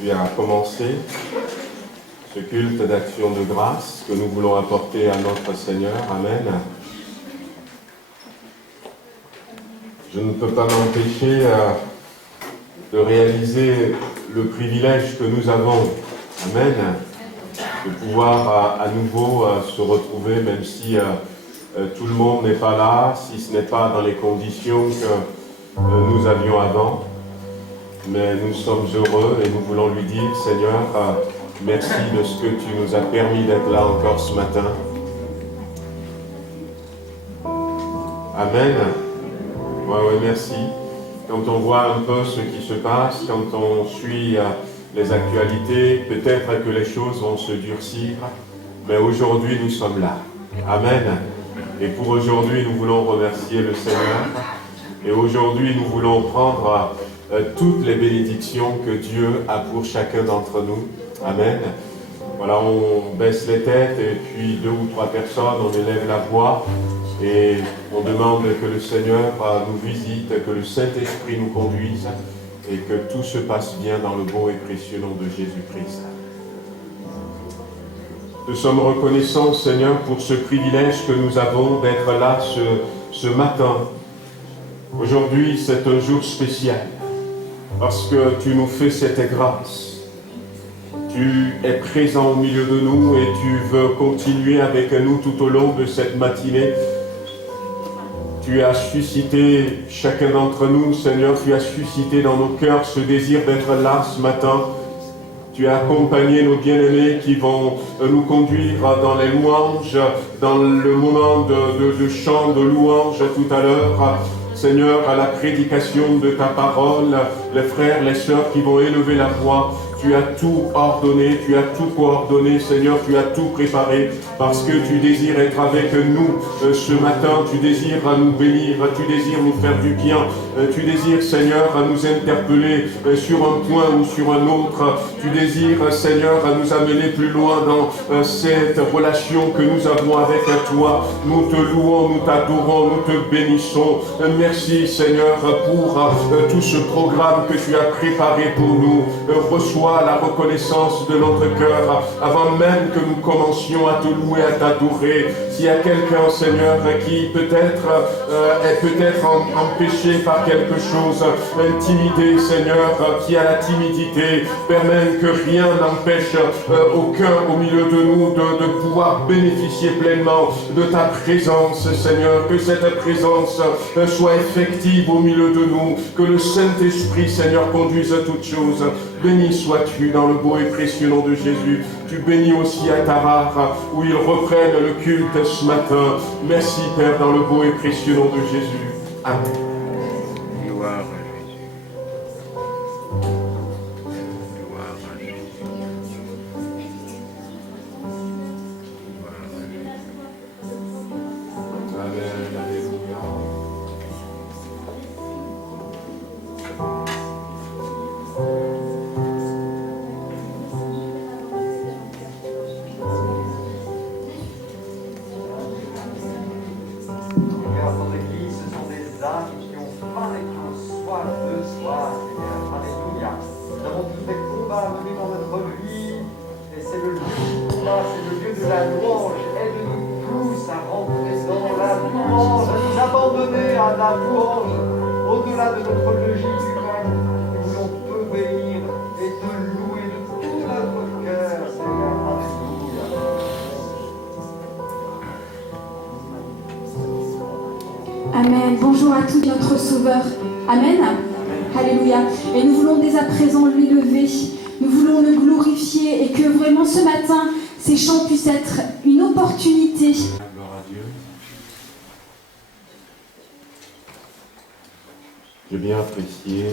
tu as commencé ce culte d'action de grâce que nous voulons apporter à notre Seigneur. Amen. Je ne peux pas m'empêcher de réaliser le privilège que nous avons, amen, de pouvoir à nouveau se retrouver, même si tout le monde n'est pas là, si ce n'est pas dans les conditions que nous avions avant. Mais nous sommes heureux et nous voulons lui dire, Seigneur, merci de ce que tu nous as permis d'être là encore ce matin. Amen. Ouais, merci. Quand on voit un peu ce qui se passe, quand on suit les actualités, peut-être que les choses vont se durcir, mais aujourd'hui nous sommes là. Amen. Et pour aujourd'hui, nous voulons remercier le Seigneur. Et aujourd'hui, nous voulons prendre toutes les bénédictions que Dieu a pour chacun d'entre nous. Amen. Voilà, on baisse les têtes et puis 2 ou 3 personnes, on élève la voix et on demande que le Seigneur nous visite, que le Saint-Esprit nous conduise et que tout se passe bien dans le beau et précieux nom de Jésus-Christ. Nous sommes reconnaissants, Seigneur, pour ce privilège que nous avons d'être là ce matin. Aujourd'hui, c'est un jour spécial. Parce que tu nous fais cette grâce. Tu es présent au milieu de nous et tu veux continuer avec nous tout au long de cette matinée. Tu as suscité chacun d'entre nous, Seigneur, tu as suscité dans nos cœurs ce désir d'être là ce matin. Tu as accompagné nos bien-aimés qui vont nous conduire dans les louanges, dans le moment de chant, de louange tout à l'heure. Seigneur, à la prédication de ta parole, les frères, les sœurs qui vont élever la voix, tu as tout ordonné, tu as tout coordonné, Seigneur, tu as tout préparé, parce que tu désires être avec nous ce matin, tu désires nous bénir, tu désires nous faire du bien, tu désires, Seigneur, à nous interpeller sur un point ou sur un autre, tu désires, Seigneur, à nous amener plus loin dans cette relation que nous avons avec toi. Nous te louons, nous t'adorons, nous te bénissons. Merci, Seigneur, pour tout ce programme que tu as préparé pour nous. Reçois la reconnaissance de notre cœur avant même que nous commencions à te louer, à t'adorer. S'il y a quelqu'un, Seigneur, qui peut-être est peut-être empêché par quelque chose, intimidé, Seigneur, qui a la timidité, permets que rien n'empêche aucun au milieu de nous de pouvoir bénéficier pleinement de ta présence, Seigneur, que cette présence soit effective au milieu de nous, que le Saint-Esprit, Seigneur, conduise toutes choses. Béni sois-tu dans le beau et précieux nom de Jésus. Tu bénis aussi à Tarare, où ils reprennent le culte ce matin. Merci, Père, dans le beau et précieux nom de Jésus. Amen. Gloire à Jésus. Gloire à Jésus. Gloire à Jésus. Amen. Alléluia. À la louange, au-delà de notre logique humaine, nous voulons te bénir et te louer de tout notre cœur, Seigneur. Alléluia. Amen. Bonjour à tous, notre Sauveur. Amen. Alléluia. Et nous voulons dès à présent lui lever. Nous voulons le glorifier et que vraiment ce matin, ces chants puissent être une opportunité. Gloire à Dieu. J'ai bien apprécié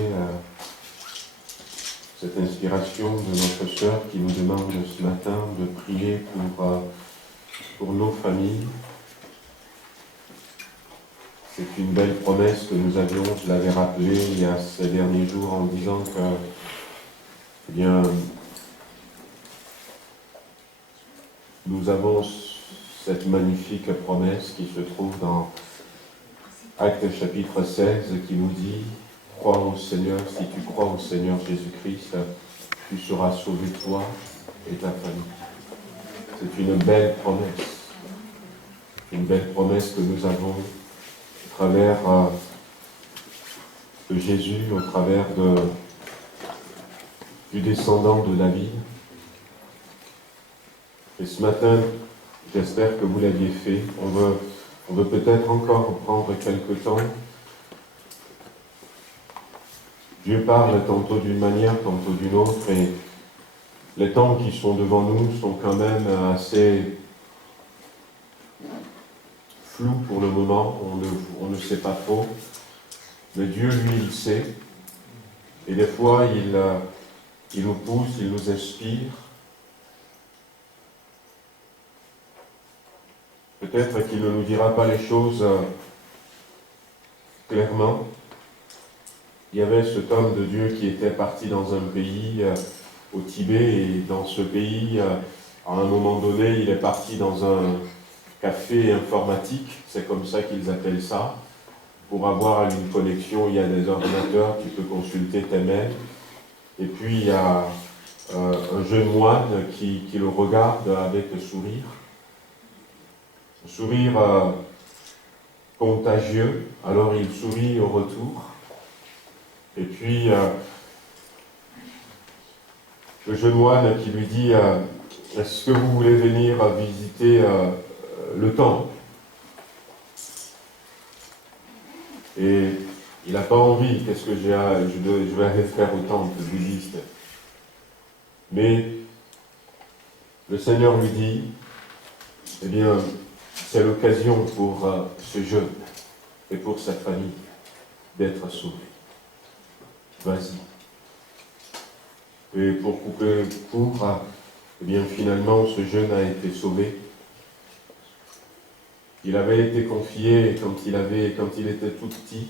cette inspiration de notre sœur qui nous demande ce matin de prier pour nos familles. C'est une belle promesse que nous avions, je l'avais rappelé il y a ces derniers jours en disant que, eh bien, nous avons cette magnifique promesse qui se trouve dans Actes chapitre 16 qui nous dit « Crois au Seigneur, si tu crois au Seigneur Jésus-Christ, tu seras sauvé toi et ta famille. C'est une belle promesse. Une belle promesse que nous avons au travers de Jésus, au travers du descendant de David. Et ce matin, j'espère que vous l'aviez fait. On veut peut-être encore prendre quelques temps. Dieu parle tantôt d'une manière, tantôt d'une autre, et les temps qui sont devant nous sont quand même assez flous pour le moment, on ne sait pas trop, mais Dieu, lui, il sait, et des fois, il nous pousse, il nous inspire. Peut-être qu'il ne nous dira pas les choses clairement. Il y avait cet homme de Dieu qui était parti dans un pays, au Tibet, et dans ce pays, à un moment donné, il est parti dans un café informatique, c'est comme ça qu'ils appellent ça. Pour avoir une connexion, il y a des ordinateurs, tu peux consulter tes mails. Et puis il y a un jeune moine qui le regarde avec le sourire. Un sourire contagieux, alors il sourit au retour. Et puis, le jeune moine qui lui dit « Est-ce que vous voulez venir visiter le temple ?» Et il n'a pas envie. Qu'est-ce que je vais aller faire au temple bouddhiste? Mais le Seigneur lui dit « Eh bien, c'est l'occasion pour ce jeune et pour sa famille d'être sauvé. Vas-y. » Et pour couper court, eh bien finalement ce jeune a été sauvé. Il avait été confié quand il était tout petit.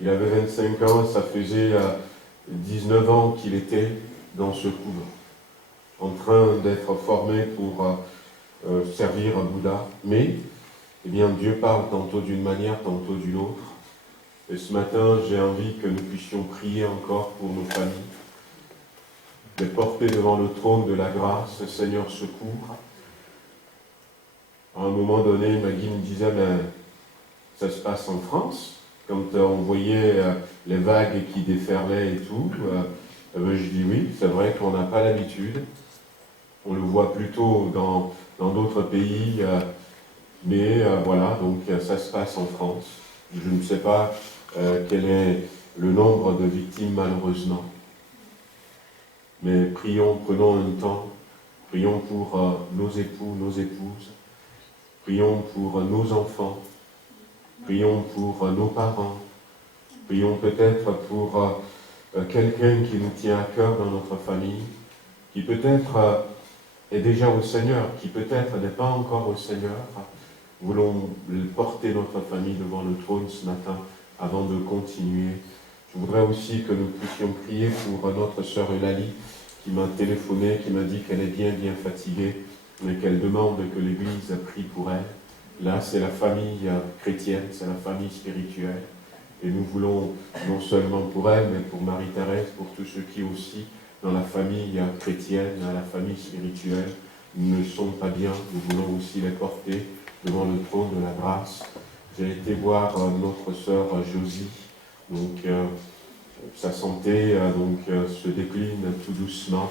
Il avait 25 ans, ça faisait 19 ans qu'il était dans ce couvent, en train d'être formé pour servir à Bouddha. Mais, eh bien, Dieu parle tantôt d'une manière, tantôt d'une autre. Et ce matin, j'ai envie que nous puissions prier encore pour nos familles, les porter devant le trône de la grâce. Seigneur, secours. À un moment donné, Maggie me disait, mais ça se passe en France, quand on voyait les vagues qui déferlaient et tout. Je dis oui, c'est vrai qu'on n'a pas l'habitude. On le voit plutôt dans d'autres pays, mais voilà, donc ça se passe en France. Je ne sais pas quel est le nombre de victimes malheureusement. Mais prions, prenons un temps, prions pour nos époux, nos épouses, prions pour nos enfants, prions pour nos parents, prions peut-être pour quelqu'un qui nous tient à cœur dans notre famille, qui peut-être est déjà au Seigneur, qui peut-être n'est pas encore au Seigneur. Voulons porter notre famille devant le trône ce matin avant de continuer. Je voudrais aussi que nous puissions prier pour notre sœur Eulalie qui m'a téléphoné, qui m'a dit qu'elle est bien fatiguée, mais qu'elle demande que l'Église prie pour elle. Là, c'est la famille chrétienne, c'est la famille spirituelle. Et nous voulons, non seulement pour elle, mais pour Marie-Thérèse, pour tous ceux qui aussi, dans la famille chrétienne, dans la famille spirituelle, ne sont pas bien. Nous voulons aussi les porter devant le trône de la grâce. J'ai été voir notre sœur Josie, donc sa santé se décline tout doucement,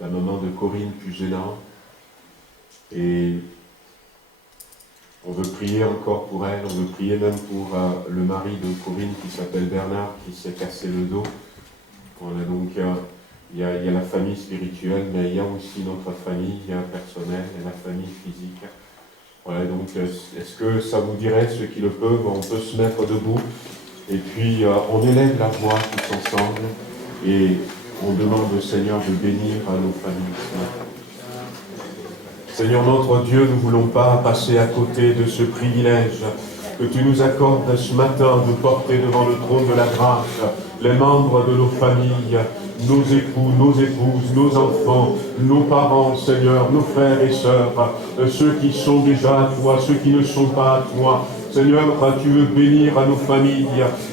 la maman de Corinne Pugelin, et on veut prier encore pour elle, on veut prier même pour le mari de Corinne qui s'appelle Bernard, qui s'est cassé le dos. Voilà, donc il y a la famille spirituelle, mais il y a aussi notre famille personnelle et la famille physique. Voilà, donc est-ce que ça vous dirait, ceux qui le peuvent, on peut se mettre debout et puis on élève la voix tous ensemble et on demande au Seigneur de bénir nos familles. Seigneur notre Dieu, nous ne voulons pas passer à côté de ce privilège que tu nous accordes ce matin de porter devant le trône de la grâce les membres de nos familles, nos époux, nos épouses, nos enfants, nos parents, Seigneur, nos frères et sœurs, ceux qui sont déjà à toi, ceux qui ne sont pas à toi. Seigneur, tu veux bénir à nos familles.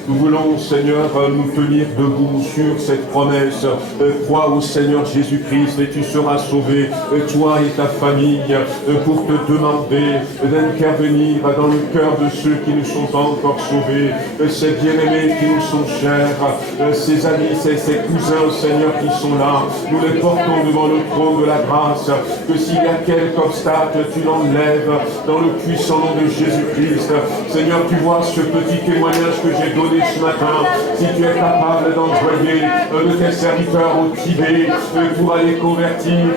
Nous voulons, Seigneur, nous tenir debout sur cette promesse. Crois au Seigneur Jésus-Christ et tu seras sauvé, toi et ta famille, pour te demander d'intervenir dans le cœur de ceux qui ne sont pas encore sauvés, ces bien-aimés qui nous sont chers, ces amis, ces cousins, Seigneur, qui sont là. Nous les portons devant le trône de la grâce, que s'il y a quelque obstacle, tu l'enlèves dans le puissant nom de Jésus-Christ. Seigneur, tu vois ce petit témoignage que j'ai donné ce matin. Si tu es capable d'envoyer de tes serviteurs au Tibet pour aller convertir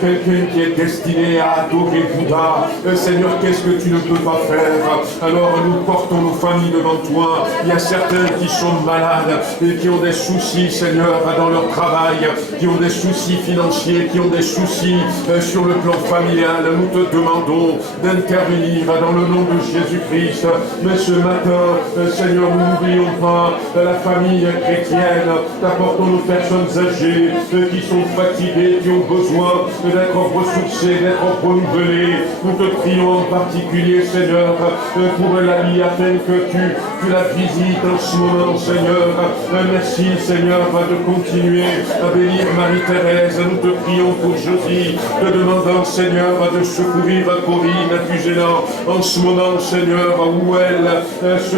quelqu'un qui est destiné à adorer Bouddha, Seigneur, qu'est-ce que tu ne peux pas faire? Alors nous portons nos familles devant toi. Il y a certains qui sont malades et qui ont des soucis, Seigneur, dans leur travail, qui ont des soucis financiers, qui ont des soucis sur le plan familial. Nous te demandons d'intervenir dans le nom de Jésus-Christ. Mais ce matin, Seigneur, nous n'oublions pas la famille chrétienne. T'apportons nos personnes âgées qui sont fatiguées, qui ont besoin d'être ressourcées, d'être renouvelées. Nous te prions en particulier, Seigneur, pour la vie afin que tu la visites en ce moment, Seigneur. Merci, Seigneur, de continuer à bénir Marie-Thérèse. Nous te prions pour Josie, te demandant, Seigneur, de secourir Corinne Pugellan en ce moment, Seigneur, où elle se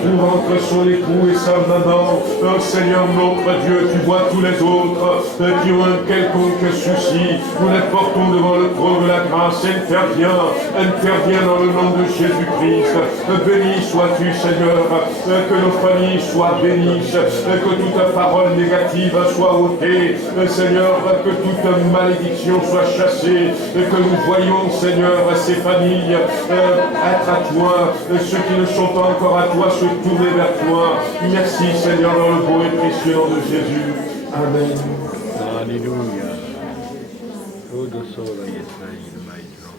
trouve entre son époux et sa maman. Seigneur, notre Dieu, tu vois tous les autres qui ont un quelconque souci. Nous les portons devant le trône de la grâce. Interviens dans le nom de Jésus-Christ. Béni sois-tu, Seigneur, que nos familles soient bénies, que toute parole négative soit ôtée, Seigneur, que toute malédiction soit chassée, que nous voyons, Seigneur, ces familles être à toi, ceux qui ne sont pas encore à toi se tourner vers toi. Merci, Seigneur, dans le beau et précieux nom de Jésus. Amen. Alléluia. Tutto solo Yesai, il mai di non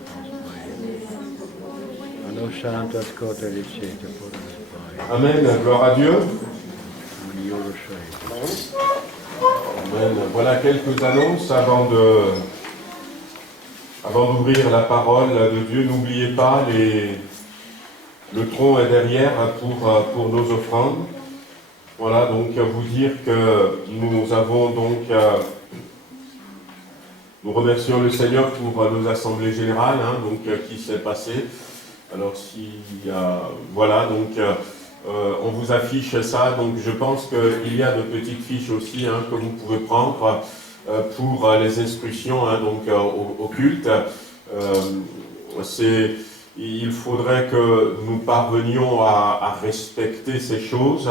Allo santo ascolta il cielo, poi. Amen. Gloire à Dieu. Io lo so. Amen. Voilà quelques annonces avant d'ouvrir la parole de Dieu. N'oubliez pas, le tronc est derrière pour nos offrandes. Voilà, donc vous dire que nous avons donc, nous remercions le Seigneur pour nos assemblées générales, qui s'est passé. Alors voilà, donc on vous affiche ça. Donc je pense qu'il y a de petites fiches aussi que vous pouvez prendre pour les inscriptions au culte. Il faudrait que nous parvenions à respecter ces choses.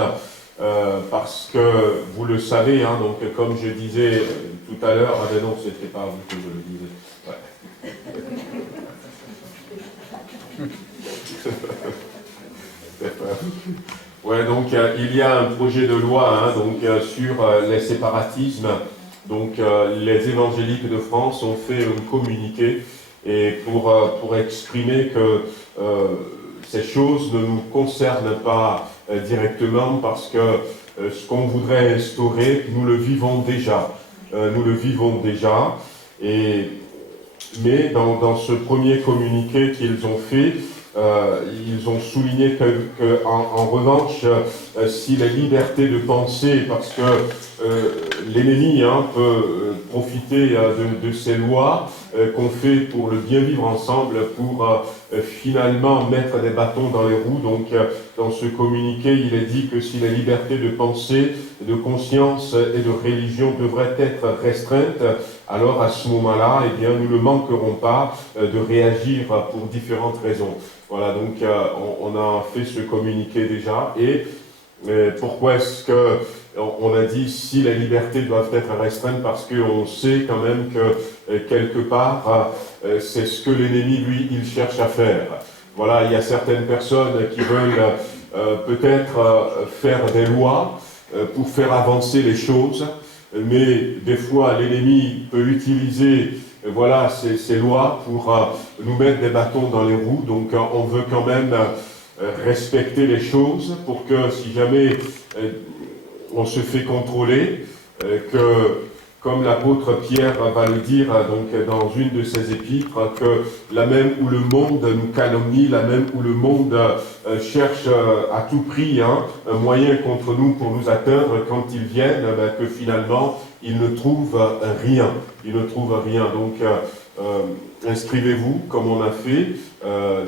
Parce que vous le savez, donc comme je disais tout à l'heure, non, c'était pas vous que je le disais. Ouais. Donc il y a un projet de loi sur les séparatismes. Donc les évangéliques de France ont fait un communiqué et pour exprimer que ces choses ne nous concernent pas directement parce que ce qu'on voudrait instaurer, nous le vivons déjà. Mais dans ce premier communiqué qu'ils ont fait, ils ont souligné que en revanche, si la liberté de penser, parce que l'ennemi peut profiter de ces lois qu'on fait pour le bien vivre ensemble, pour finalement mettre des bâtons dans les roues. Donc dans ce communiqué, il est dit que si la liberté de pensée, de conscience et de religion devrait être restreinte, alors à ce moment-là, nous ne manquerons pas de réagir pour différentes raisons. Voilà, donc on a fait ce communiqué déjà. Et pourquoi est-ce qu'on a dit si les libertés doivent être restreintes? Parce qu'on sait quand même que quelque part, c'est ce que l'ennemi, lui, il cherche à faire. Voilà, il y a certaines personnes qui veulent peut-être faire des lois pour faire avancer les choses, mais des fois l'ennemi peut utiliser ces lois pour nous mettre des bâtons dans les roues. Donc on veut quand même respecter les choses pour que si jamais on se fait contrôler, que comme l'apôtre Pierre va le dire donc, dans une de ses épîtres, que là même où le monde nous calomnie, là même où le monde cherche à tout prix un moyen contre nous pour nous atteindre, quand ils viennent, que finalement, ils ne trouvent rien. Ils ne trouvent rien. Donc, inscrivez-vous comme on a fait.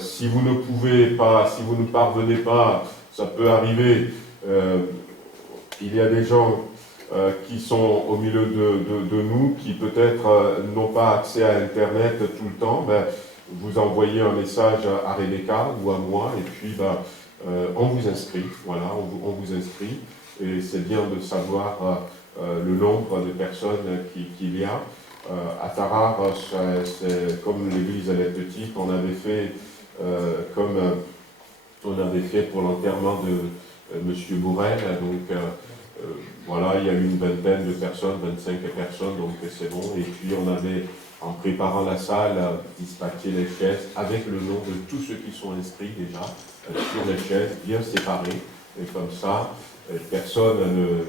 Si vous ne pouvez pas, si vous ne parvenez pas, ça peut arriver. Il y a des gens qui sont au milieu de nous, qui peut-être n'ont pas accès à Internet tout le temps. Vous envoyez un message à Rebecca ou à moi, et puis on vous inscrit. Voilà, on vous inscrit. Et c'est bien de savoir le nombre de personnes qu'il y a. À Tarare, c'est comme l'église elle est petite, on avait fait comme on avait fait pour l'enterrement de Monsieur Bourrel, donc voilà, il y a eu une vingtaine de personnes, 25 personnes, donc c'est bon. Et puis on avait, en préparant la salle, dispatché les chaises avec le nom de tous ceux qui sont inscrits déjà sur les chaises, bien séparées, et comme ça, personne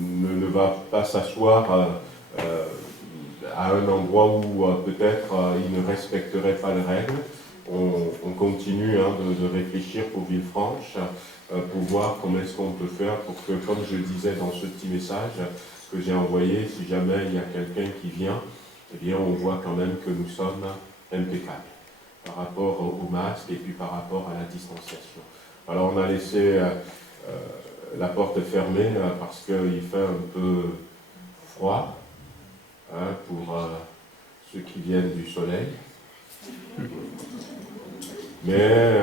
ne va pas s'asseoir à un endroit où peut-être il ne respecterait pas les règles. On continue de réfléchir pour Villefranche, pour voir comment est-ce qu'on peut faire pour que, comme je disais dans ce petit message que j'ai envoyé, si jamais il y a quelqu'un qui vient, eh bien on voit quand même que nous sommes impeccables par rapport au masque et puis par rapport à la distanciation. Alors on a laissé la porte fermée parce qu'il fait un peu froid pour ceux qui viennent du soleil. Mais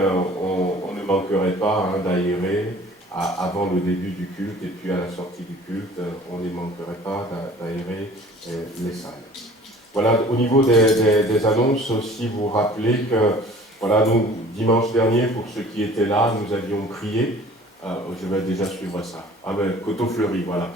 on ne manquerait pas d'aérer avant le début du culte et puis à la sortie du culte, on ne manquerait pas d'aérer les salles. Voilà, au niveau des annonces aussi, vous rappelez que, voilà, nous, dimanche dernier, pour ceux qui étaient là, nous avions prié. Je vais déjà suivre ça. Coteau Fleury, voilà.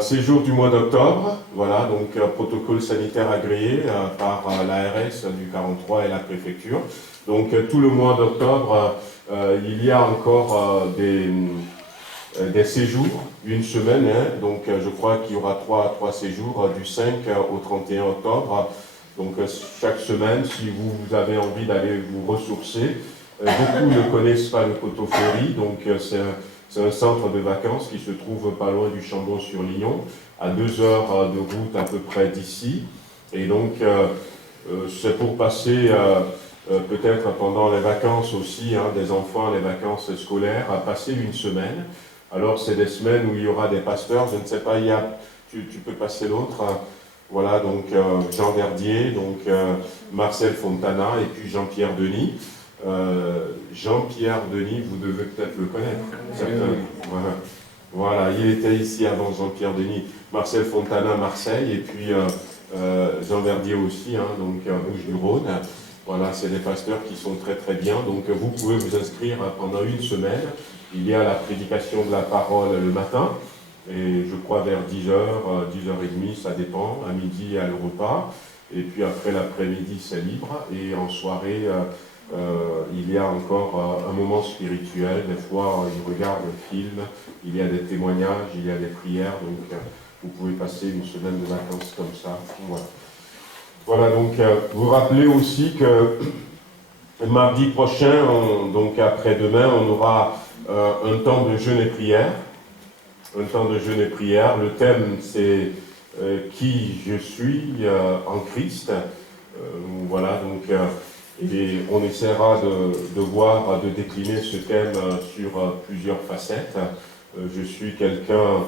Séjour du mois d'octobre, voilà, donc protocole sanitaire agréé par l'ARS du 43 et la préfecture. Donc tout le mois d'octobre, il y a encore des séjours, une semaine, donc je crois qu'il y aura trois séjours du 5 au 31 octobre. Donc chaque semaine, si vous avez envie d'aller vous ressourcer, beaucoup ne connaissent pas le Coteau Fleury, donc c'est un centre de vacances qui se trouve pas loin du Chambon-sur-Lignon, à 2 heures de route à peu près d'ici. Et donc, c'est pour passer, peut-être pendant les vacances aussi, des enfants, les vacances scolaires, à passer une semaine. Alors, c'est des semaines où il y aura des pasteurs, je ne sais pas, tu peux passer l'autre. Voilà, donc Jean Verdier, donc Marcel Fontana et puis Jean-Pierre Denis. Jean-Pierre Denis, vous devez peut-être le connaître. Voilà, il était ici avant Jean-Pierre Denis. Marcel Fontana, Marseille, et puis Jean Verdier aussi, donc Bouches du Rhône. Voilà, c'est des pasteurs qui sont très très bien. Donc vous pouvez vous inscrire pendant une semaine. Il y a la prédication de la parole le matin, et je crois vers 10h, 10h30, ça dépend. À midi, il y a le repas. Et puis après l'après-midi, c'est libre. Et en soirée, il y a encore un moment spirituel. Des fois, ils regardent un film, il y a des témoignages, il y a des prières. Donc, vous pouvez passer une semaine de vacances comme ça. Voilà, donc, vous rappelez aussi que mardi prochain, donc après-demain, on aura un temps de jeûne et prière. Un temps de jeûne et prière. Le thème, c'est qui je suis en Christ. Voilà, donc, et on essaiera de voir, de décliner ce thème sur plusieurs facettes. Je suis quelqu'un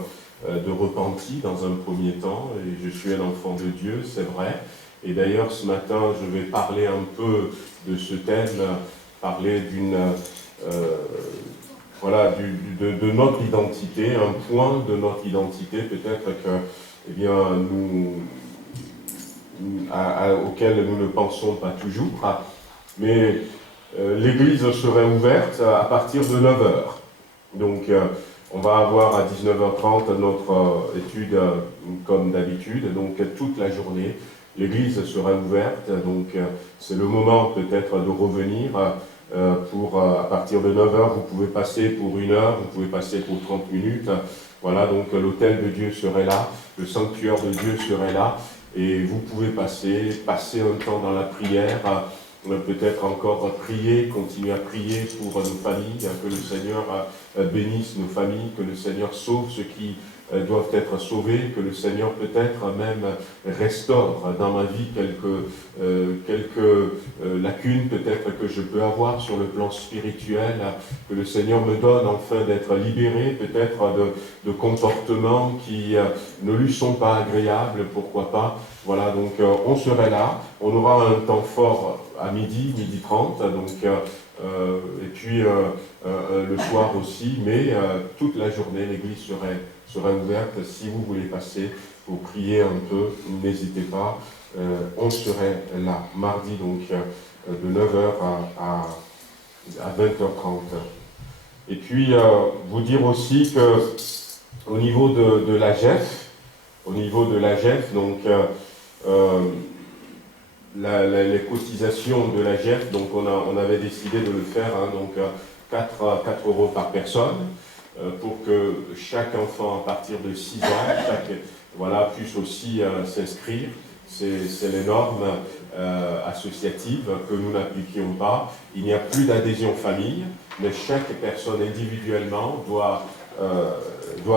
de repenti dans un premier temps, et je suis un enfant de Dieu, c'est vrai. Et d'ailleurs, ce matin, je vais parler un peu de ce thème, parler de notre identité, un point de notre identité, peut-être que, auquel nous ne pensons pas toujours. Mais l'église serait ouverte à partir de 9h. Donc, on va avoir à 19h30 notre étude comme d'habitude, donc toute la journée. L'église sera ouverte, donc c'est le moment peut-être de revenir à partir de 9h, vous pouvez passer pour 1 heure, vous pouvez passer pour 30 minutes, Voilà, donc l'autel de Dieu serait là, le sanctuaire de Dieu serait là, et vous pouvez passer un temps dans la prière, peut-être encore prier, continuer à prier pour nos familles, que le Seigneur bénisse nos familles, que le Seigneur sauve ceux qui doivent être sauvés, que le Seigneur peut-être même restaure dans ma vie quelques lacunes peut-être que je peux avoir sur le plan spirituel, que le Seigneur me donne enfin d'être libéré peut-être de comportements qui ne lui sont pas agréables, pourquoi pas. Voilà, donc on serait là, on aura un temps fort à midi 30, donc, et puis le soir aussi, mais toute la journée l'église serait ouverte. Si vous voulez passer pour prier un peu, n'hésitez pas, on serait là, mardi donc de 9h à 20h30. Et puis vous dire aussi que au niveau de la GEF, donc les cotisations de la GEF, donc on avait décidé de le faire, hein, donc 4 € par personne, pour que chaque enfant à partir de 6 ans puisse aussi s'inscrire. C'est les normes associatives que nous n'appliquions pas. Il n'y a plus d'adhésion famille, mais chaque personne individuellement doit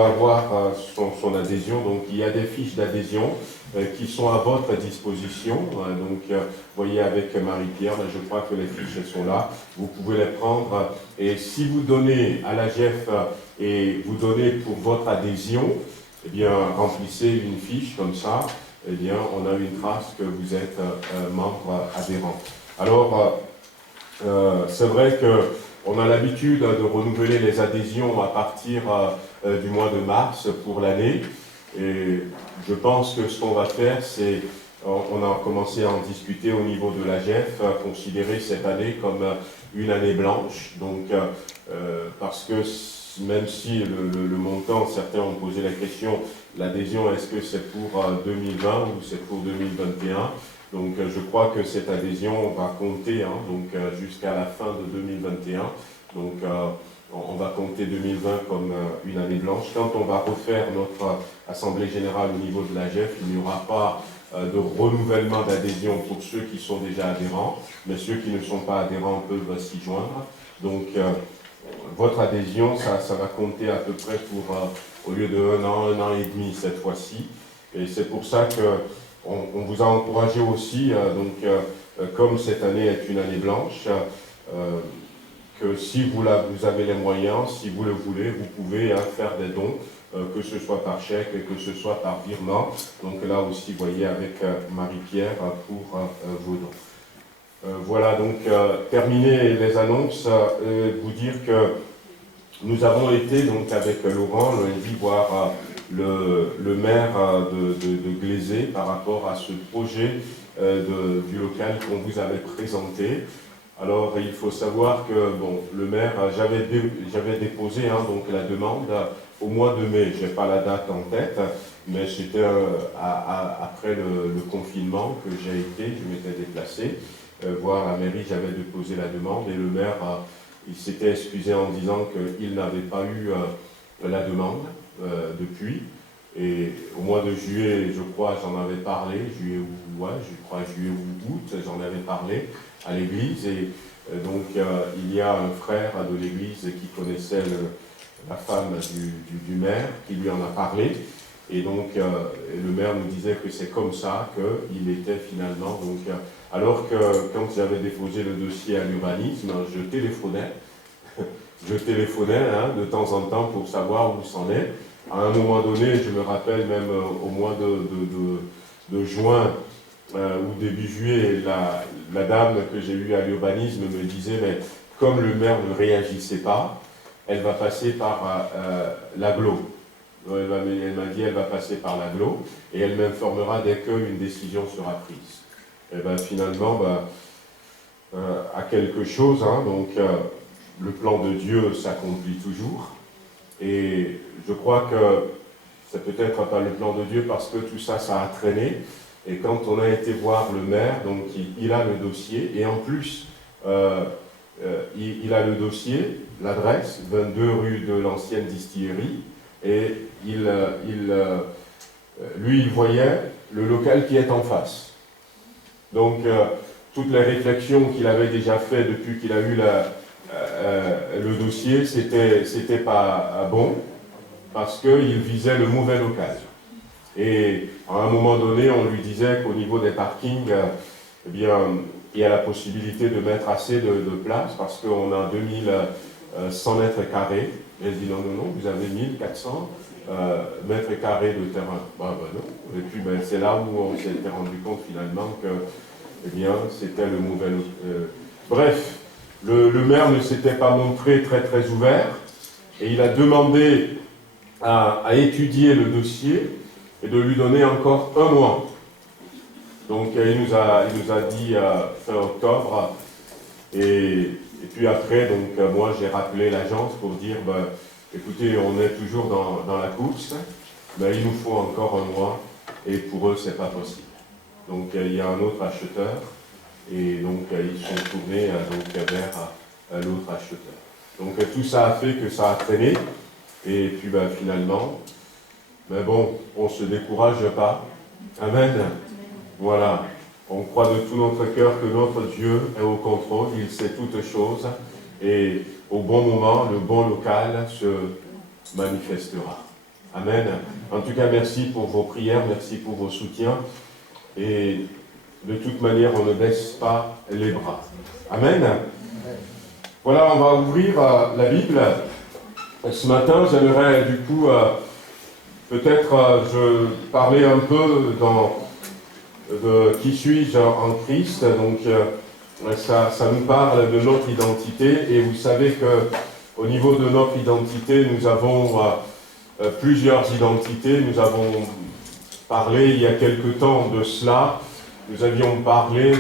avoir son adhésion. Donc il y a des fiches d'adhésion qui sont à votre disposition. Donc voyez avec Marie-Pierre, je crois que les fiches sont là. Vous pouvez les prendre. Et si vous donnez à la GEF et vous donnez pour votre adhésion, eh bien remplissez une fiche comme ça. Eh bien on a une trace que vous êtes membre adhérent. Alors c'est vrai que on a l'habitude de renouveler les adhésions à partir du mois de mars pour l'année. Et je pense que ce qu'on va faire, c'est, on a commencé à en discuter au niveau de la GEF, considérer cette année comme une année blanche. Donc, parce que même si le montant, certains ont posé la question, l'adhésion, est-ce que c'est pour 2020 ou c'est pour 2021 ? Donc je crois que cette adhésion va compter donc jusqu'à la fin de 2021. Donc on va compter 2020 comme une année blanche. Quand on va refaire notre assemblée générale au niveau de la GEF, il n'y aura pas de renouvellement d'adhésion pour ceux qui sont déjà adhérents, mais ceux qui ne sont pas adhérents peuvent s'y joindre. Donc votre adhésion, ça va compter à peu près pour, au lieu de 1 an et demi cette fois-ci. Et c'est pour ça que on vous a encouragé aussi, comme cette année est une année blanche, que si vous avez les moyens, si vous le voulez, vous pouvez faire des dons, que ce soit par chèque et que ce soit par virement. Donc là aussi, vous voyez, avec Marie-Pierre pour vos dons. Voilà, donc terminer les annonces, vous dire que nous avons été donc avec Laurent lundi voir le maire de Glazé par rapport à ce projet du local qu'on vous avait présenté. Alors il faut savoir que le maire, j'avais déposé donc la demande au mois de mai. Je n'ai pas la date en tête, mais c'était après le confinement que je m'étais déplacé voir la mairie. J'avais déposé la demande et le maire il s'était excusé en disant qu'il n'avait pas eu la demande depuis. Et au mois de juillet, je crois, j'en avais parlé, juillet ou août, j'en avais parlé à l'église. Et donc, il y a un frère de l'église qui connaissait la femme du maire, qui lui en a parlé. Et donc, le maire nous disait que c'est comme ça qu'il était finalement. Donc, alors que quand j'avais déposé le dossier à l'urbanisme, je téléphonais de temps en temps pour savoir où c'en est. À un moment donné, je me rappelle même au mois de juin ou début juillet, la dame que j'ai eue à l'urbanisme me disait, mais comme le maire ne réagissait pas, elle va passer par l'agglo. Elle m'a dit, elle va passer par l'agglo et elle m'informera dès qu'une décision sera prise. Et bien finalement, à quelque chose, donc le plan de Dieu s'accomplit toujours. Et je crois que c'est peut-être pas le plan de Dieu parce que tout ça, ça a traîné. Et quand on a été voir le maire, donc il a le dossier, et en plus, il a le dossier, l'adresse, 22 rue de l'ancienne distillerie, et lui, il voyait le local qui est en face. Donc, toutes les réflexions qu'il avait déjà faites depuis qu'il a eu le dossier, c'était pas bon, parce qu'il visait le mauvais local. Et à un moment donné, on lui disait qu'au niveau des parkings, eh bien, il y a la possibilité de mettre assez de place, parce qu'on a 2100 mètres carrés. Et il dit non, vous avez 1400 mètres carrés de terrain. Ben non. Et puis c'est là où on s'était rendu compte finalement que eh bien, c'était le mauvais. Bref, le maire ne s'était pas montré très très ouvert et il a demandé à étudier le dossier et de lui donner encore 1 mois. Donc il nous a dit fin octobre et puis après, donc moi j'ai rappelé l'agence pour dire écoutez, on est toujours dans la course, mais il nous faut encore 1 mois et pour eux c'est pas possible. Donc il y a un autre acheteur et donc ils sont tournés vers l'autre acheteur. Donc tout ça a fait que ça a traîné et puis finalement, mais bon, on ne se décourage pas. Amen. Voilà. On croit de tout notre cœur que notre Dieu est au contrôle, il sait toutes choses et au bon moment, le bon local se manifestera. Amen. En tout cas, merci pour vos prières, merci pour vos soutiens. Et de toute manière, on ne baisse pas les bras. Amen. Voilà, on va ouvrir la Bible. Ce matin, j'aimerais du coup, peut-être, je parlais un peu de qui suis-je en Christ. Donc, ça nous parle de notre identité. Et vous savez qu'au niveau de notre identité, nous avons plusieurs identités. Nous avons parlé il y a quelque temps de cela. Nous avions parlé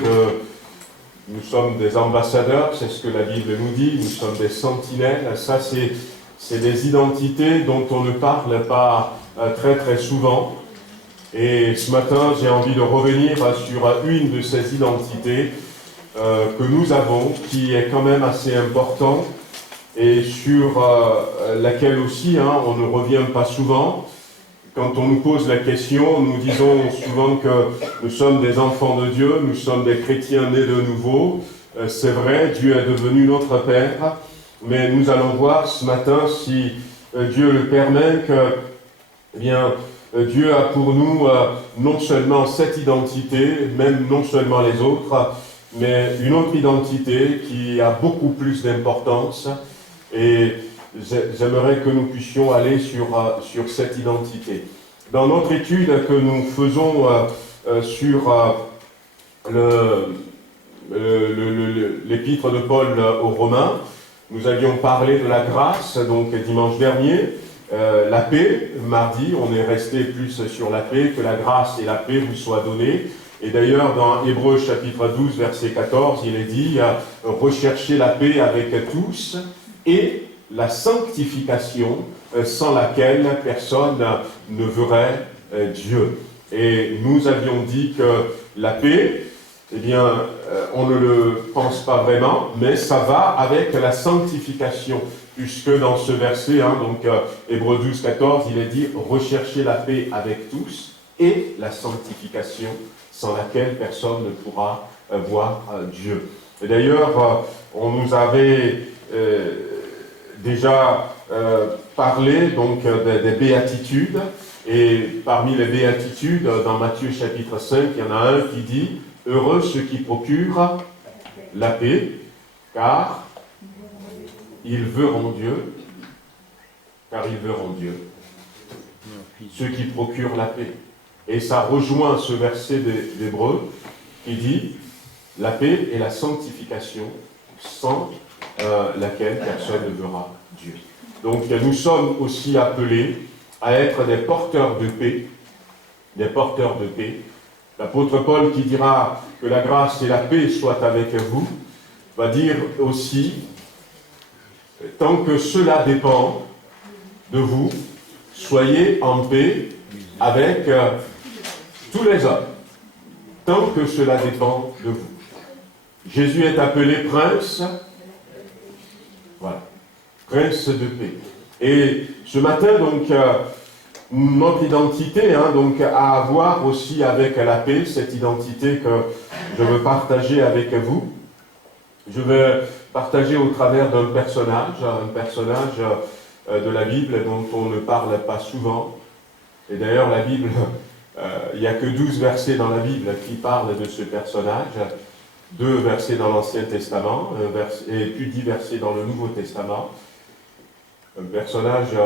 nous sommes des ambassadeurs, c'est ce que la Bible nous dit, nous sommes des sentinelles. Ça, c'est des identités dont on ne parle pas très très souvent. Et ce matin, j'ai envie de revenir sur une de ces identités que nous avons, qui est quand même assez importante et sur laquelle aussi on ne revient pas souvent. Quand on nous pose la question, nous disons souvent que nous sommes des enfants de Dieu, nous sommes des chrétiens nés de nouveau. C'est vrai, Dieu est devenu notre Père, mais nous allons voir ce matin, si Dieu le permet, que eh bien, Dieu a pour nous non seulement cette identité, même non seulement les autres, mais une autre identité qui a beaucoup plus d'importance. Et j'aimerais que nous puissions aller sur cette identité. Dans notre étude que nous faisons sur l'épître de Paul aux Romains, nous avions parlé de la grâce, donc dimanche dernier, la paix, mardi, on est resté plus sur la paix, que la grâce et la paix vous soient données. Et d'ailleurs, dans Hébreux chapitre 12, verset 14, il est dit « Recherchez la paix avec tous et la sanctification sans laquelle personne ne verrait Dieu. » Et nous avions dit que la paix, eh bien, on ne le pense pas vraiment, mais ça va avec la sanctification, puisque dans ce verset, donc Hébreux 12, 14, il est dit « Recherchez la paix avec tous et la sanctification sans laquelle personne ne pourra voir Dieu. » Et d'ailleurs, on nous avait déjà parlé donc des béatitudes, et parmi les béatitudes, dans Matthieu chapitre 5, il y en a un qui dit « Heureux ceux qui procurent la paix, car ils verront Dieu. » Car ils verront Dieu. Ceux qui procurent la paix. Et ça rejoint ce verset d'Hébreux qui dit « La paix et la sanctification sans laquelle personne ne verra Dieu. » Donc nous sommes aussi appelés à être des porteurs de paix, des porteurs de paix. L'apôtre Paul qui dira que la grâce et la paix soient avec vous, va dire aussi, tant que cela dépend de vous, soyez en paix avec tous les hommes, tant que cela dépend de vous. Jésus est appelé prince, voilà, prince de paix. Et ce matin, donc, notre identité, donc, à avoir aussi avec la paix, cette identité que je veux partager avec vous. Je vais partager au travers d'un personnage de la Bible dont on ne parle pas souvent. Et d'ailleurs, la Bible, il n'y a que 12 versets dans la Bible qui parlent de ce personnage, 2 versets dans l'Ancien Testament, et puis 10 versets dans le Nouveau Testament. Un personnage